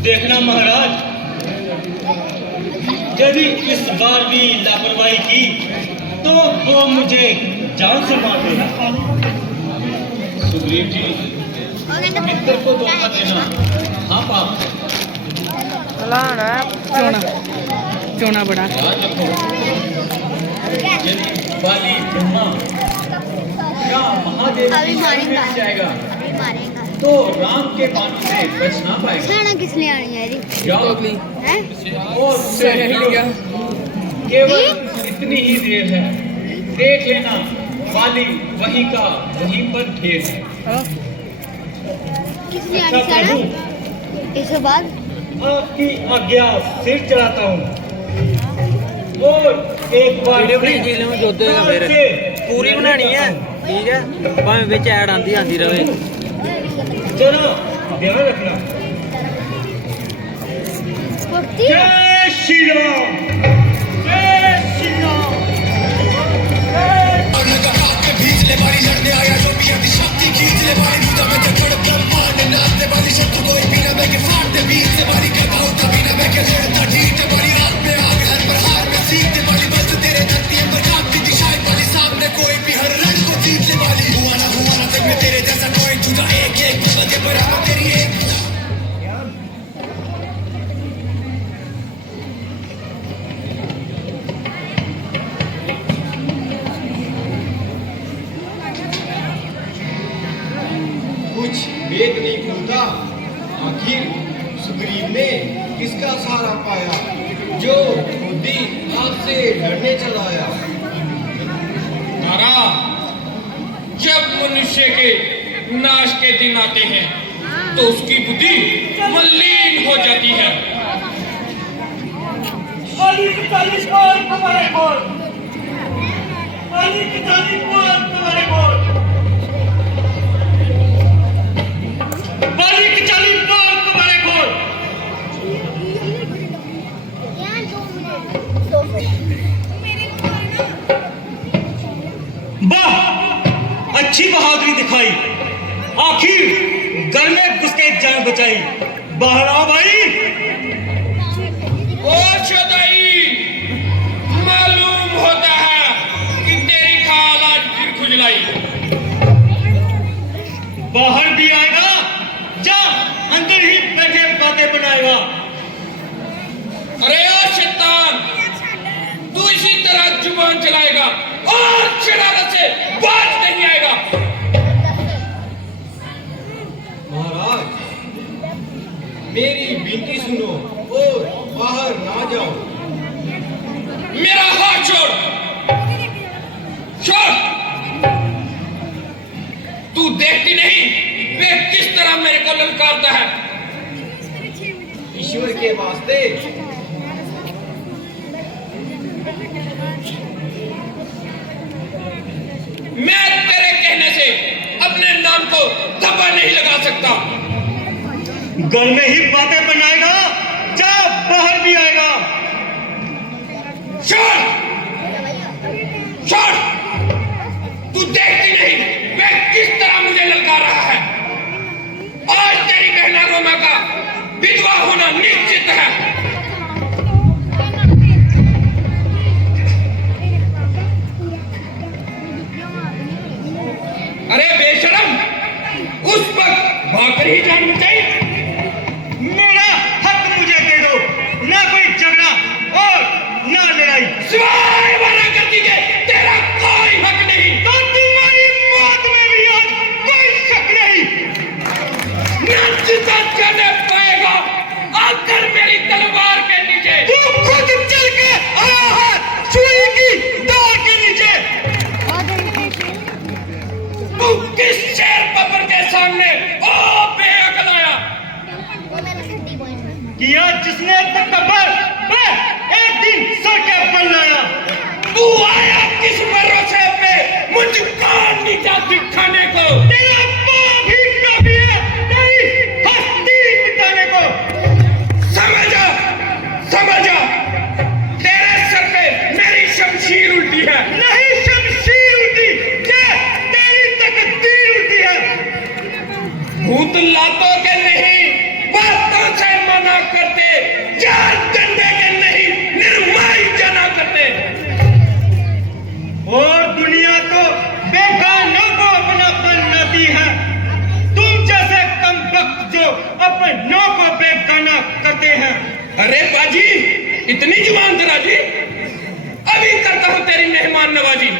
देखना महाराज, यदि इस बार भी लापरवाही की तो वो मुझे जान से मार देना। सुग्रीव जी, मित्र को धोखा देना हाँ पाप लाना चोना बड़ा याद रखो। यदि बाली ब्रह्मा या महादेव की शरण में आ जाएगा तो राम के बाण से बच ना पाएगा। खाना किस लिए आनी है जाओ हैं? और उससे केवल इतनी ही देर है, देख लेना वाली वही का वहीं पर ढेर है। किस लिए आनी अच्छा है? प्रभु, इसके बाद आपकी आज्ञा सिर चढ़ाता हूँ और एक बार पूरी बनानी है ठीक है भाਵੇਂ ਵਿੱਚ ਐਡ आंदी रहे चलो ध्यान रखना। जय श्री राम, जय श्री राम। कुछ वेद नहीं खुलता, आखिर सुग्रीव ने किसका सहारा पाया जो खुद ही आपसे लड़ने चला आया। तारा, जब मनुष्य के नाश के दिन आते हैं तो उसकी बुद्धि मलिन हो जाती है। बाली की 40 बोल तुम्हारे बोल, बाली की 40 बोल तुम्हारे बोल, बाली की 40 बोल तुम्हारे बोल। वाह, अच्छी बहादुरी दिखाई, आखिर घर में घुस के जान बचाई। बाहर आओ भाई। ओ शदाई, मालूम होता है कि तेरी खाल आज फिर खुजलाई। बाहर भी आएगा, जा अंदर ही बैठे बातें बनाएगा। अरे ओ शैतान, तू मेरी विनती सुनो और बाहर ना जाओ। मेरा हाथ छोड़, छोड़। तू देखती नहीं वे किस तरह मेरे को ललकारता है। ईश्वर के वास्ते मैं तेरे कहने से अपने नाम को धब्बा नहीं लगा सकता। घर में ही बातें बनाएगा, जा बाहर भी आएगा। छोड़, छोड़। तू देखती नहीं मैं किस तरह मुझे ललकार रहा है। आज तेरी बहना रोमा का विधवा होना निश्चित है। अरे बेशरम, उस वक्त भागकर ही जान बचाई। मेरा हक मुझे दे दो, ना कोई झगड़ा और ना लड़ाई। सिवाय वाला करती के तेरा कोई हक नहीं। तो तुम्हारी मौत में भी आज कोई शक नहीं। नाचिता चलने पाएगा आकर मेरी तलवार के नीचे। तू खुद चल के आया है सुई की दाल के नीचे। तू किस शेर बबर के सामने ओ बेअकल आया। किया जिसने तकबर पे एक दिन सर के बल लाया। तू आया किस भरोसे पे मुझको नीचा दिखाने को। तेरा बाप ही काफी है तेरी हस्ती मिटाने को। समझ जा, समझ जा, तेरे सर पे मेरी शमशीर उल्टी है। नहीं शमशीर उल्टी, ये तेरी तकदीर उल्टी है। भूत लातों के नहीं बातों से मना करते, चार डंडे के नहीं निर्माई जना करते। और दुनिया तो बेगानों को अपना बनाती है। तुम जैसे कमबख्त जो अपनों को बेगाना करते हैं। अरे बाजी, इतनी जुबान दराजी, अभी करता हूं तेरी मेहमान नवाजी।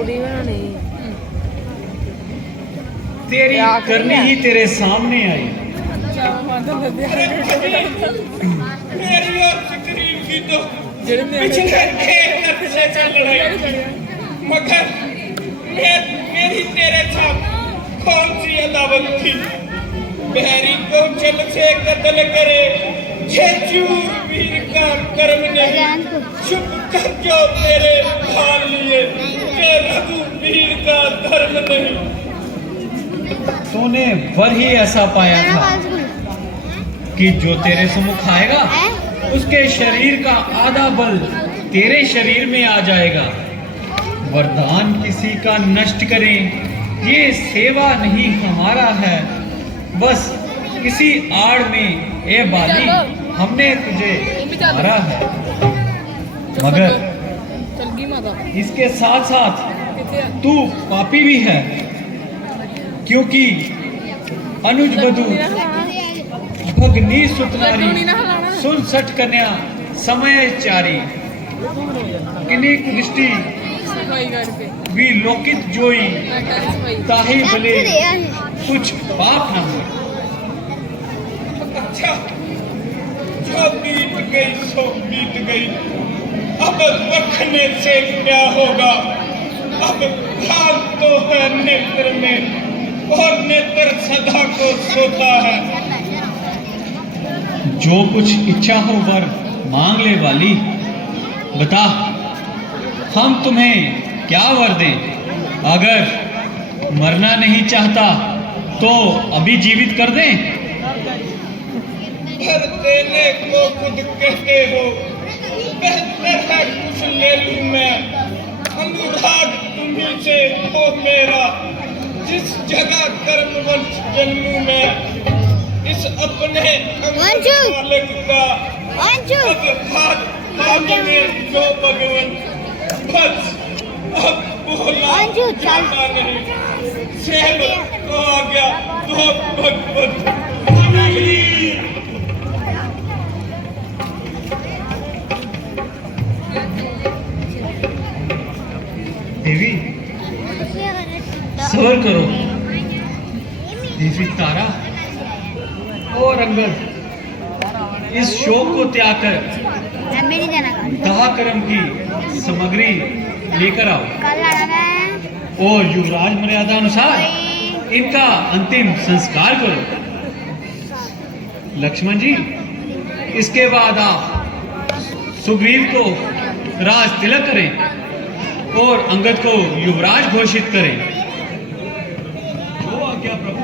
ਪਕੌੜੀ ਬਣਾਣੀ तेरी क्या करनी करें? ही तेरे सामने आई। मेरी और सुग्रीव की तो ਜਿਹੜੇ पिछले खेत में पिछले चल रही मगर मेरी तेरे साथ कौन सी अदावत थी? बहरी को जल से कत्ल करे ये चूर वीर का कर्म नहीं, चुप कर जो तेरे भाल लिए ये रघुवीर का धर्म नहीं। तूने वर ही ऐसा पाया था कि जो तेरे सम्मुख आएगा उसके शरीर का आधा बल तेरे शरीर में आ जाएगा। वरदान किसी का नष्ट करें ये सेवा नहीं हमारा है, बस किसी आड़ में ए बाली हमने तुझे मारा है। मगर ਚੱਲ ਗਈ ਮਾਤਾ इसके साथ साथ ਕਿੱਥੇ ਆ तू पापी भी है, क्योंकि अनुज बधु भगनी सुतनारी सुन सठ कन्या समय चारी किनिक दृष्टि ਸਫਾਈ ਕਰਕੇ भी लोकित जोई ਮੈਂ ਕਰ ਸਫਾਈ ताही भले कुछ पाप न हो। अच्छा जो बीत गई सो बीत गई, अब रखने से क्या होगा? अब भाग तो है नेत्र में और नेत्र सदा को सोता है। जो कुछ इच्छा हो वर मांग ले वाली, बता हम तुम्हें क्या वर दें? अगर मरना नहीं चाहता तो अभी जीवित कर दें। घर देने को खुद कहते हो, बेहतर है कुछ ले लूं मैं। अनुराग तुम्ही से हो मेरा, जिस जगह कर्मवश जन्मूं मैं, इस अपने अंजू! मालिक का अंजू! अब हाथ मांगे जो भगवन, बस अब बोला अंजू, चल। जाता नहीं। सेल को आ गया तो भगवत देवी सबर करो। देवी तारा और अंगद इस शोक को त्याग कर मैं नहीं जाना दहा कर्म की सामग्री लेकर आओ कल लड़ा मैं और युवराज मर्यादा अनुसार इनका अंतिम संस्कार करो। लक्ष्मण जी, इसके बाद आप सुग्रीव को राज तिलक करें और अंगद को युवराज घोषित करें। जो आज्ञा प्रभु।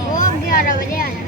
वो 11 बजे आ जाना।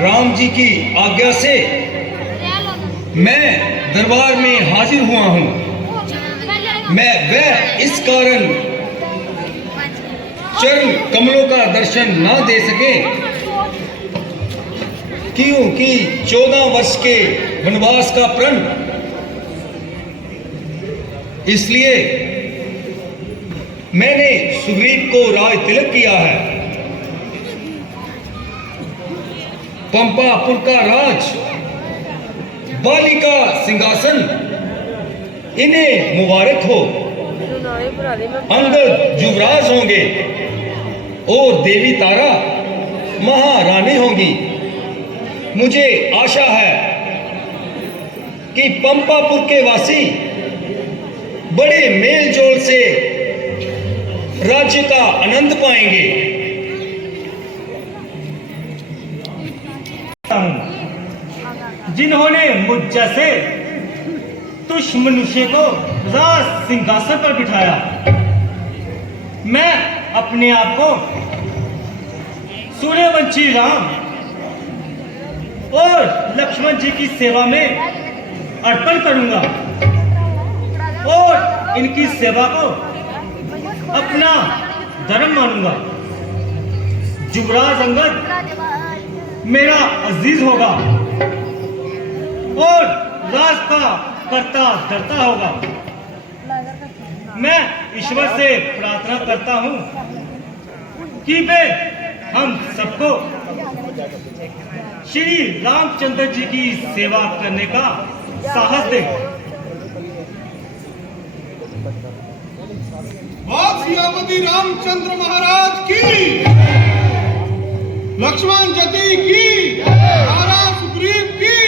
राम जी की आज्ञा से मैं दरबार में हाजिर हुआ हूँ। मैं वह इस कारण चरण कमलों का दर्शन ना दे सके क्योंकि 14 वर्ष के वनवास का प्रण, इसलिए मैंने सुग्रीव को राज तिलक किया है। पंपापुर का राज, बाली का सिंहासन इन्हें मुबारक हो। ਨਾਲੇ ਭਰਾ ਦੇ ਮੈਂ अंगद युवराज होंगे और देवी तारा महारानी होंगी। मुझे आशा है कि पंपापुर के वासी बड़े मेल जोल से राज्य का आनंद पाएंगे। जिन्होंने मुझ जैसे तुष मनुष्य को राज सिंहासन पर बिठाया, मैं अपने आप को सूर्यवंशी राम और लक्ष्मण जी की सेवा में अर्पण करूंगा और इनकी सेवा को अपना धर्म मानूंगा। युवराज अंगद मेरा अजीज होगा और राज का करता धरता होगा। मैं ईश्वर से प्रार्थना करता हूं कि वे हम सबको श्री रामचंद्र जी की सेवा करने का साहस दे। सियापति रामचंद्र महाराज की, लक्ष्मण जति की, महाराज सुग्रीव की।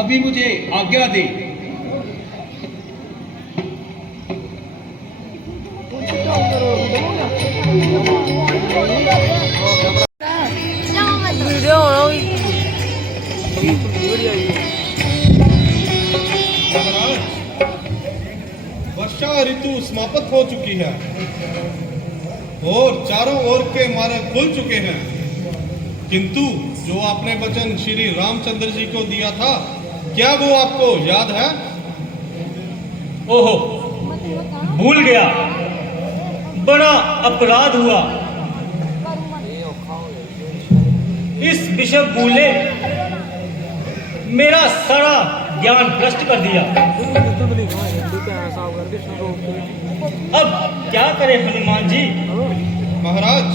अभी मुझे आज्ञा दे। वीडियो महाराज, वर्षा ऋतु समाप्त हो चुकी है और चारों ओर के मार्ग खुल चुके हैं, किंतु जो आपने वचन श्री रामचंद्र जी को दिया था, क्या वो आपको याद है? ओहो, भूल गया। बड़ा अपराध हुआ। इस विषय भूले मेरा सारा ज्ञान भ्रष्ट कर दिया। अब क्या करें हनुमान जी? महाराज,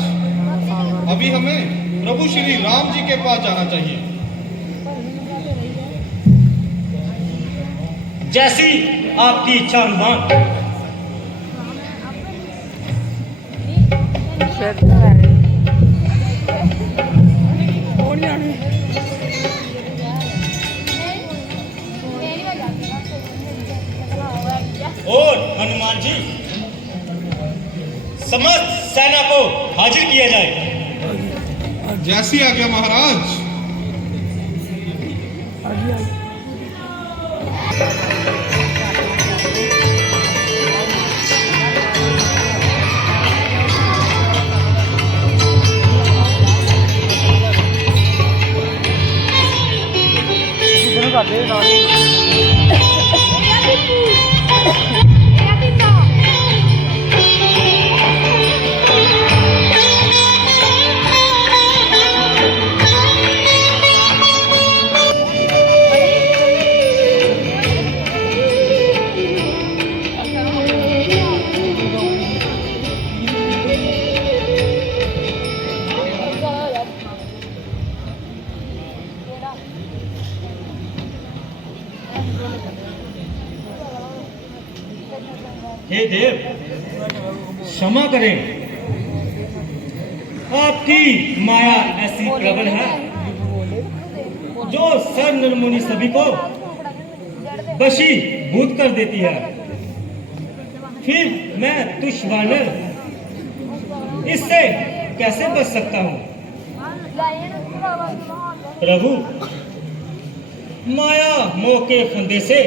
अभी हमें प्रभु श्री राम जी के पास जाना चाहिए। जैसी आपकी इच्छा हनुमान। और हनुमान जी, समस्त सेना को हाजिर किया जाए। जैसी आज्ञा महाराज। हे देव, क्षमा करें। आपकी माया ऐसी प्रबल है जो सर नरमुनि सभी को वशीभूत कर देती है। फिर मैं तुच्छ वानर इससे कैसे बच सकता हूँ? प्रभु, माया मोह के फंदे से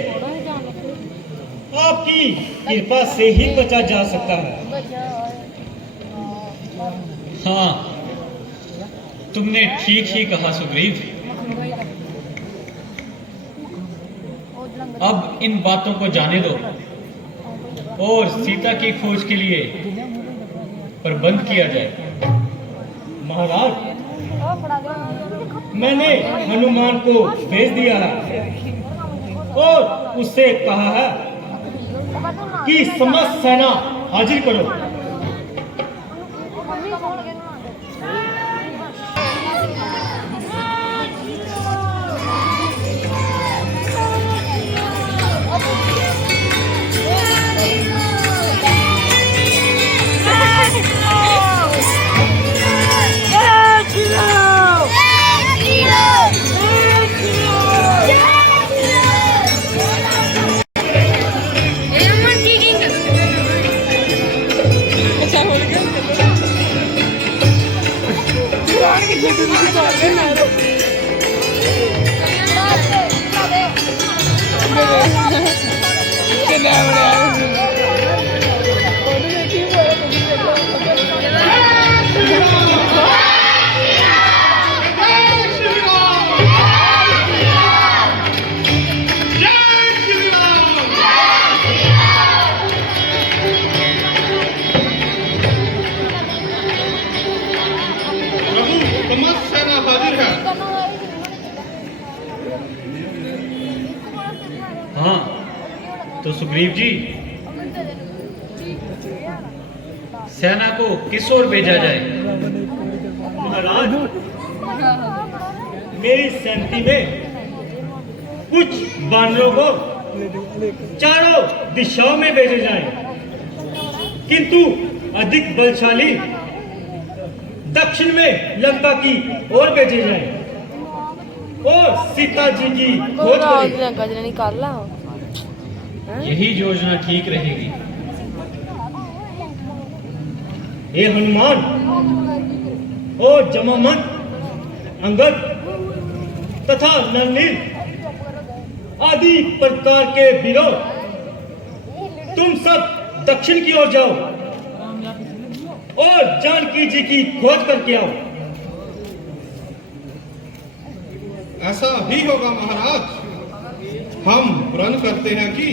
आपकी कृपा से ही बचा जा सकता है। हाँ, तुमने ठीक ही कहा सुग्रीव। अब इन बातों को जाने दो और सीता की खोज के लिए प्रबंध किया जाए। महाराज, मैंने हनुमान को भेज दिया है और उससे कहा है कि समस्त सेना हाजिर करो। Kenapa? सुग्रीव जी, सेना को किस ओर भेजा जाए? महाराज, मेरी सैनिकी में कुछ बानरों को चारों दिशाओं में भेजे जाएं, किंतु अधिक बलशाली दक्षिण में लंका की ओर भेजे जाएं और सीता जी की खोज करें। निकाल ला यही योजना ठीक रहेगी। हे हनुमान और जमामत, अंगद तथा नलनील आदि प्रकार के वीरों, तुम सब दक्षिण की ओर जाओ और जानकी जी की खोज करके आओ। ऐसा ही होगा महाराज। हम प्रण करते हैं कि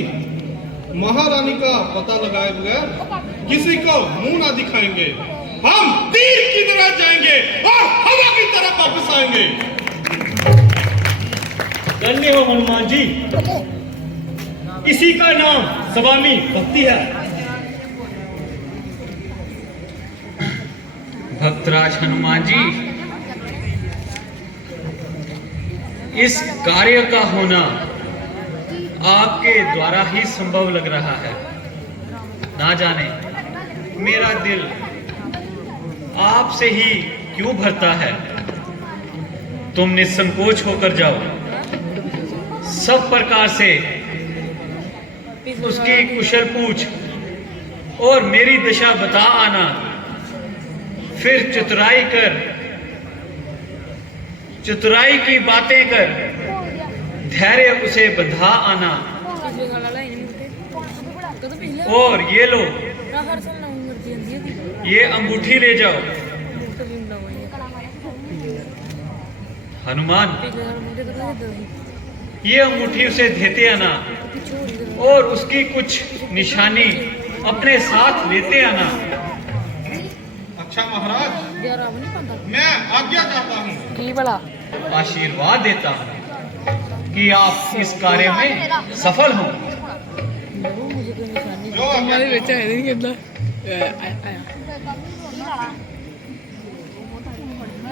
महारानी का पता लगाए बगैर किसी को मुंह ना दिखाएंगे। हम तीर की तरह जाएंगे और हवा की तरफ वापस आएंगे। धन्य हो हनुमान जी, इसी का नाम स्वामी भक्ति है। भक्तराज हनुमान जी, इस कार्य का होना आपके द्वारा ही संभव लग रहा है। ना जाने मेरा दिल आपसे ही क्यों भरता है। तुम निसंकोच होकर जाओ, सब प्रकार से उसकी कुशल पूछ और मेरी दशा बता आना। फिर चतुराई की बातें कर धैर्य उसे बंधा आना। और ये लो, ये अंगूठी ले जाओ। हनुमान, ये अंगूठी उसे देते आना और उसकी कुछ निशानी अपने साथ लेते आना। अच्छा महाराज, मैं आज्ञा चाहता हूँ। की भला आशीर्वाद देता हूँ कि आप इस कार्य में सफल हों। जो आज्ञा हमारे बच्चा है नहीं कहता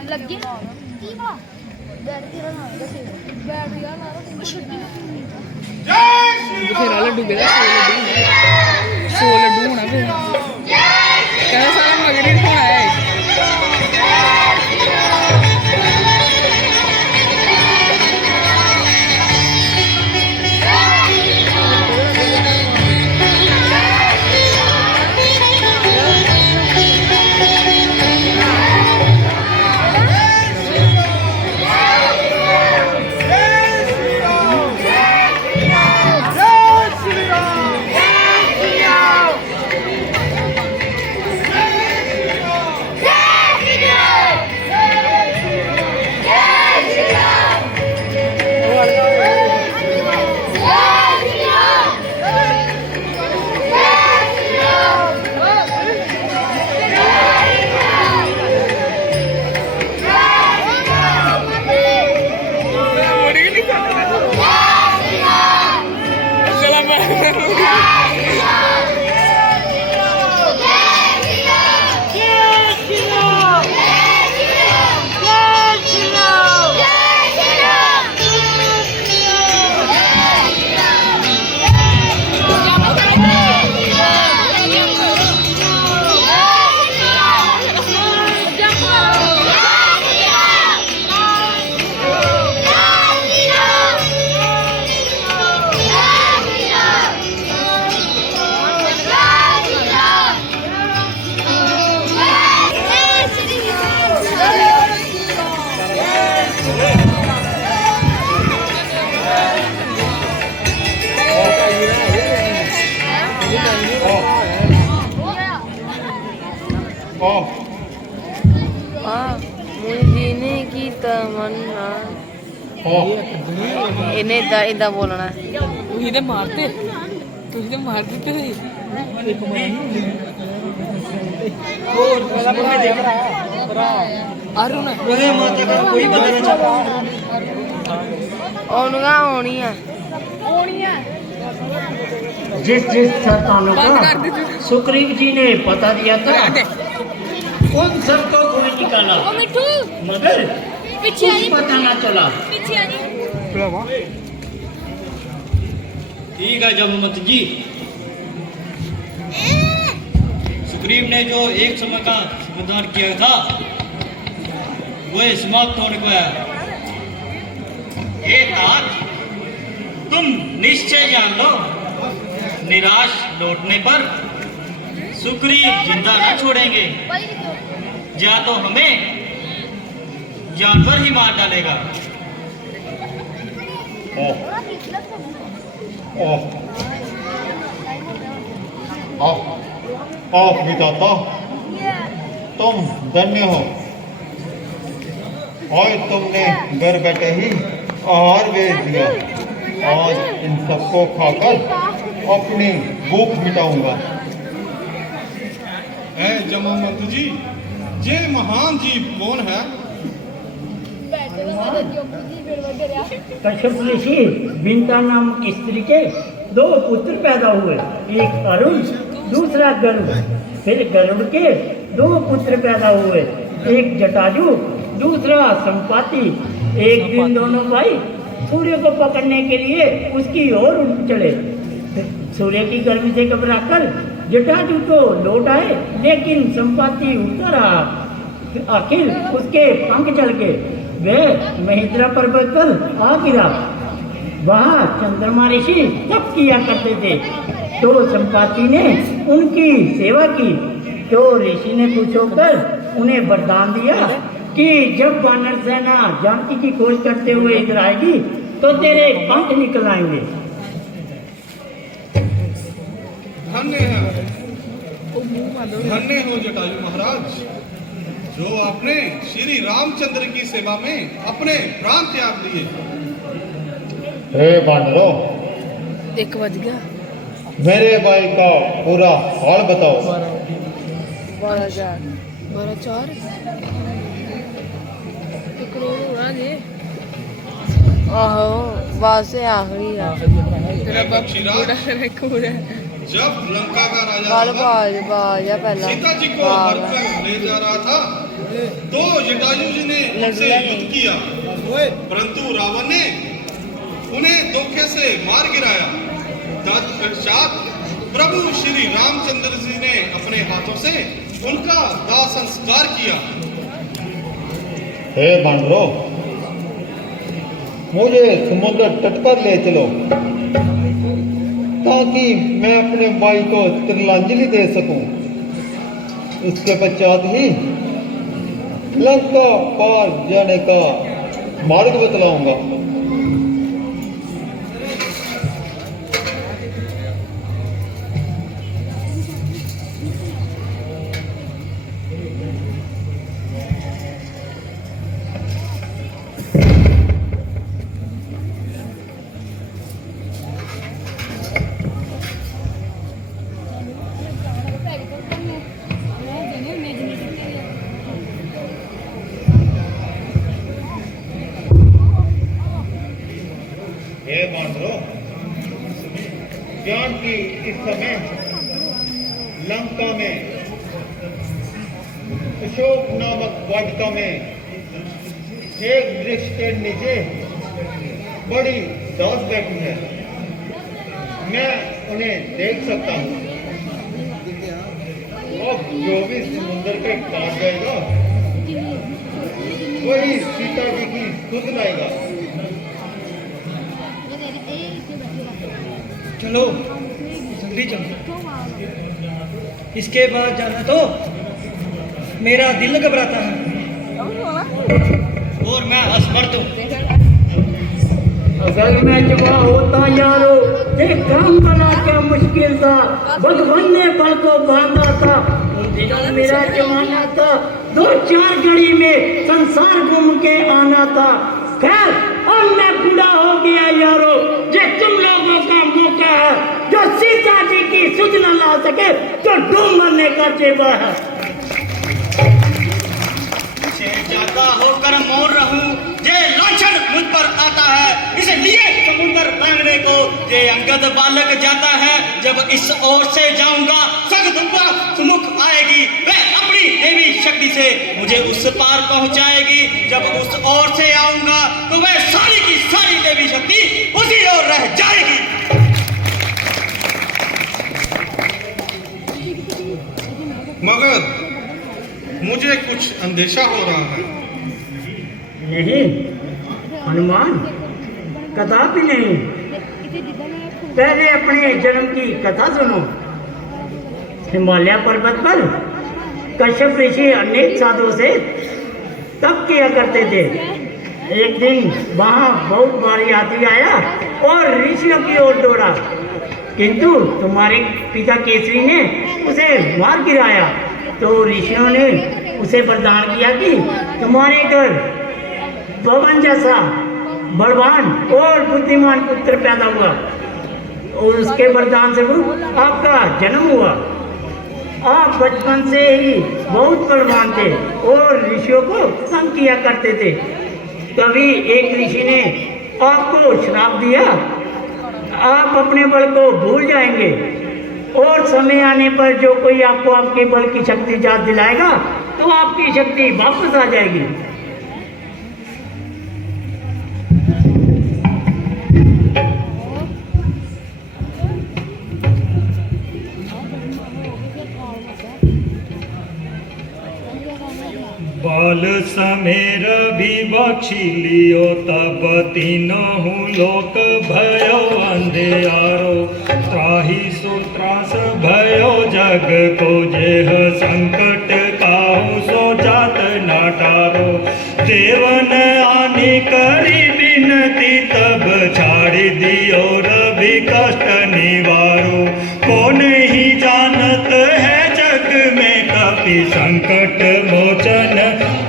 लग गया की बा जय श्री फिर लड्डू बेदा 100 लड्डू होना फिर कहना सारा मगरी होना है। ਇਹਨੇ ਇਦਾਂ ਬੋਲਣਾ ਤੁਸੀਂ ਤੇ ਮਾਰਤੇ ਮਾਰ ਦਿੱਤੇ ਸੀ ਅਰੁਣ ਉਹਦੇ ਮਾਤੇ ਦਾ ਕੋਈ ਬੰਦਾ ਨਹੀਂ ਚੱਲਦਾ ਉਹਨੂੰ ਆਉਣੀ ਆ जिस जिस सरतानों का सुग्रीव जी ने पता दिया था उन सबको कोई निकाला, ओ मिठू मगर पीछे आ कुछ पता ना चला। पीछे आ जी। ठीक है जममत जी, सुग्रीव ने जो एक समय का समाधान किया था वह समाप्त होने को है। हे तात, तुम निश्चय जान लो, निराश लौटने पर सुग्रीव जिंदा न छोड़ेंगे, या तो हमें जानवर ही मार डालेगा। आप विधाता, तुम धन्य हो। आज तुमने घर बैठे ही आहार भेज दिया। आज इन सबको खाकर अपनी भूख मिटाऊंगा। ऐ जमामत जी, ये महान जीव कौन है? कश्यप ऋषि बिंता नामक स्त्री के 2 पुत्र पैदा हुए, एक अरुण दूसरा गरुड़। फिर गरुड़ के 2 पुत्र पैदा हुए, एक जटाजु दूसरा संपाति। एक दिन दोनों भाई सूर्य को पकड़ने के लिए उसकी ओर उठ चले। सूर्य की गर्मी से घबराकर जटाजु तो लौट आए, लेकिन संपाति उड़ता रहा। आखिर उसके पंख जल गए। वह महिंद्रा पर्वत पर आ गिरा। वहाँ चंद्रमा ऋषि तप किया करते थे, तो संपाति ने उनकी सेवा की। तो ऋषि ने खुश होकर उन्हें वरदान दिया कि जब वानर सेना जानकी की खोज करते हुए इधर आएगी तो तेरे पंख निकल आएंगे। धन्य हो जटायु महाराज, जो आपने श्री रामचंद्र की सेवा में अपने प्राण त्याग दिए। हे बानरों, 1 बज गया। मेरे भाई का पूरा हाल बताओ। 12,000 12,4 करोड़ होना जी। आहो बस आखिरी तेरा बाप जब लंका का राजा बाल रावण बाज बाज है पहला सीता जी को हर पर ले जा रहा था, तो जटायु जी ने उनसे युद्ध किया, परंतु रावण ने उन्हें धोखे से मार गिराया। तत्पश्चात प्रभु श्री रामचंद्र जी ने अपने हाथों से उनका दाह संस्कार किया। हे बानरों, मुझे समुद्र तट पर ले चलो ताकि मैं अपने भाई को तिलांजलि दे सकूं। इसके पश्चात ही लंका पार जाने का मार्ग बतलाऊंगा। हे बानरों, जानकी इस समय लंका में अशोक नामक वाटिका में एक वृक्ष के नीचे बड़ी दास बैठी है। मैं उन्हें देख सकता हूँ। अब जो भी समुद्र के पार जाएगा वही सीता जी की सुध लाएगा। चलो जल्दी चलो, इसके बाद जाना तो मेरा दिल घबराता है और मैं असमर्थ हूँ। अगर मैं जुआ होता यारो, ये काम बना क्या मुश्किल था। भगवान ने पल को बांधा था, उन दिनों मेरा जमाना था। 2-4 घड़ी में संसार घूम के आना था। खैर अब मैं बूढ़ा हो गया यारो, ये तुम लोगों का मौका है। जो सीता जी की सुध न ला सके तो डूब मरने का जेबा है। शहजादा होकर मोर रहूं, ये लाछन मुझ पर आता है, इसलिए समुद्र कर मांगने को ये अंगद बालक जाता है। जब इस ओर से जाऊंगा सगदुम्बा सुमुख आएगी, वह अपनी देवी शक्ति से मुझे उस पार पहुंचाएगी। जब उस ओर से आऊंगा तो वह सारी की सारी देवी शक्ति उसी ओर रह जाएगी। मगर मुझे कुछ अंदेशा हो रहा है। नहीं हनुमान, कदापि नहीं। पहले अपने जन्म की कथा सुनो। हिमालय पर्वत पर कश्यप ऋषि अनेक साधुओं से तप किया करते थे। एक दिन वहाँ बहुत भारी हाथी आया और ऋषियों की ओर दौड़ा, किंतु तुम्हारे पिता केसरी ने उसे मार गिराया। तो ऋषियों ने उसे वरदान किया कि तुम्हारे घर पवन जैसा बलवान और बुद्धिमान पुत्र पैदा हुआ, और उसके वरदान से आपका जन्म हुआ। आप बचपन से ही बहुत बलवान थे और ऋषियों को तंग किया करते थे। तभी एक ऋषि ने आपको श्राप दिया, आप अपने बल को भूल जाएंगे और समय आने पर जो कोई आपको आपके बल की शक्ति याद दिलाएगा तो आपकी शक्ति वापस आ जाएगी। बाल समेर भी बक्षी लियो, तब तीनों लोक भयो अंधेरो। त्राही सुत्रास भयो जग को, जेह संकट काहू सो जात नाटारो। देवन आनी करी बिनती, तब छाड़ दियो रवि कष्ट निवारो। कौन ही जानत है जग में कपि, संकट मोचन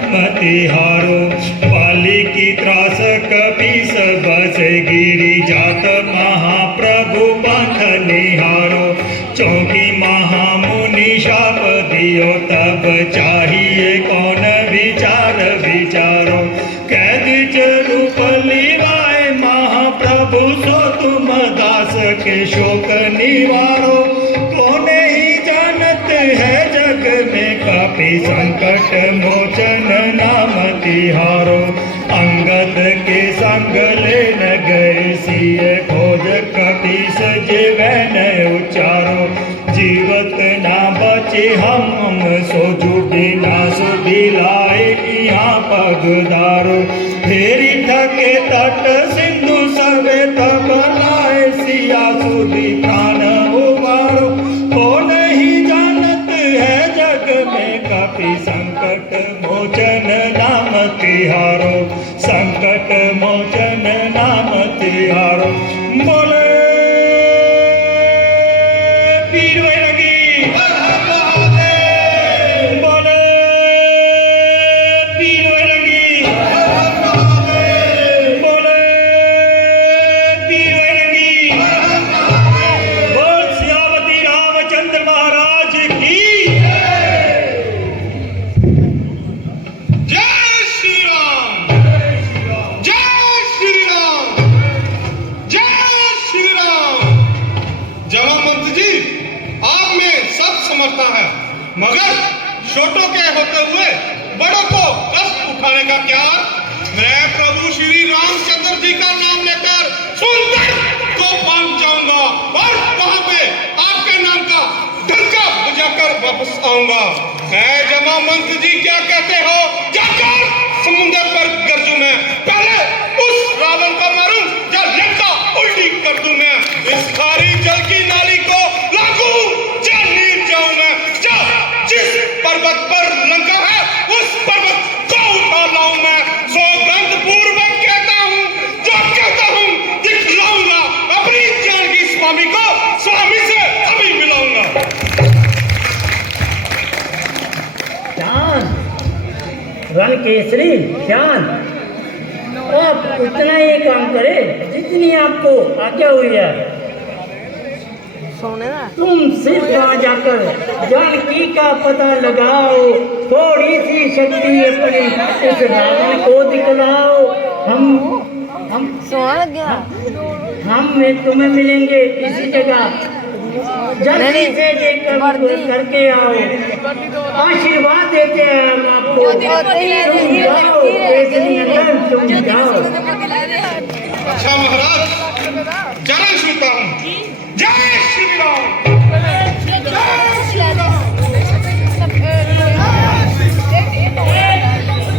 मतिहारो। बाली की त्रास कपीस बस गिरी, जात महाप्रभु पंथ निहारो। चौकी महामुनि शाप दियो, तब चाहिए कौन विचार विचारो। कैद रूप लिवाए महाप्रभु, सो तुम दास के शोक निवारो। कौन ही जानत है जग में कपि, संकट मोचन नाम तिहारो। अंगद के संग लेन गए सिए, खोज कपीस जीवन उचारो। जीवत ना बचे हम सो जुबी ना सुदिलाए यहाँ पगदारो। फेरी थके तट सिंधु सवे, तब लाए सिया सुदी प्राण उबारो। कौन ही जानत है जग में कपि, संकट मोचन नाम तिहारो। संकट मोचन नाम तिहारो। बोले पीर बैरागी, बोले पीर बैरागी, बोले पीर बैरागी। बोल सियावती रामचंद्र महाराज की। जय श्री राम, जय श्री राम, जय श्री राम। जवामंत जी, आप में सब समर्था है, मगर छोटों के होते हुए बड़ों को कष्ट उठाने का क्या? मैं प्रभु श्री रामचंद्र जी का नाम लेकर सुंदर को पहुंच जाऊंगा और वहां पे आपके नाम का डंका बजाकर वापस आऊंगा। मैं जमामंत जी क्या कहते हो? जाकर समुद्र पर गरजू मैं, पहले उस रावण को मारूं या लंका उल्टी कर दूं मैं। इस खारी जल की नाली को लागू या नीर जाऊं मैं। जिस पर्वत पर लंका है उस पर्वत को उठा लाऊं मैं। सौगंध पूर्वक कहता हूं, जो कहता हूं दिखलाऊंगा। अपनी जानकी स्वामी को स्वामी से अभी मिलाऊंगा। चांद, रण केसरी चांद, आप उतना ही काम करे जितनी आपको आज्ञा हुई है। तुम सिर्फ वहां जाकर जानकी का पता लगाओ, थोड़ी सी शक्ति अपनी इस रावण को दिखलाओ। हम सोना लग गया। हम तुम्हें मिलेंगे इसी जगह। जल्दी से देखकर करके आओ, आशीर्वाद देते हैं हम आपको। तुम जाओ, केसरी नंदन, तुम जाओ।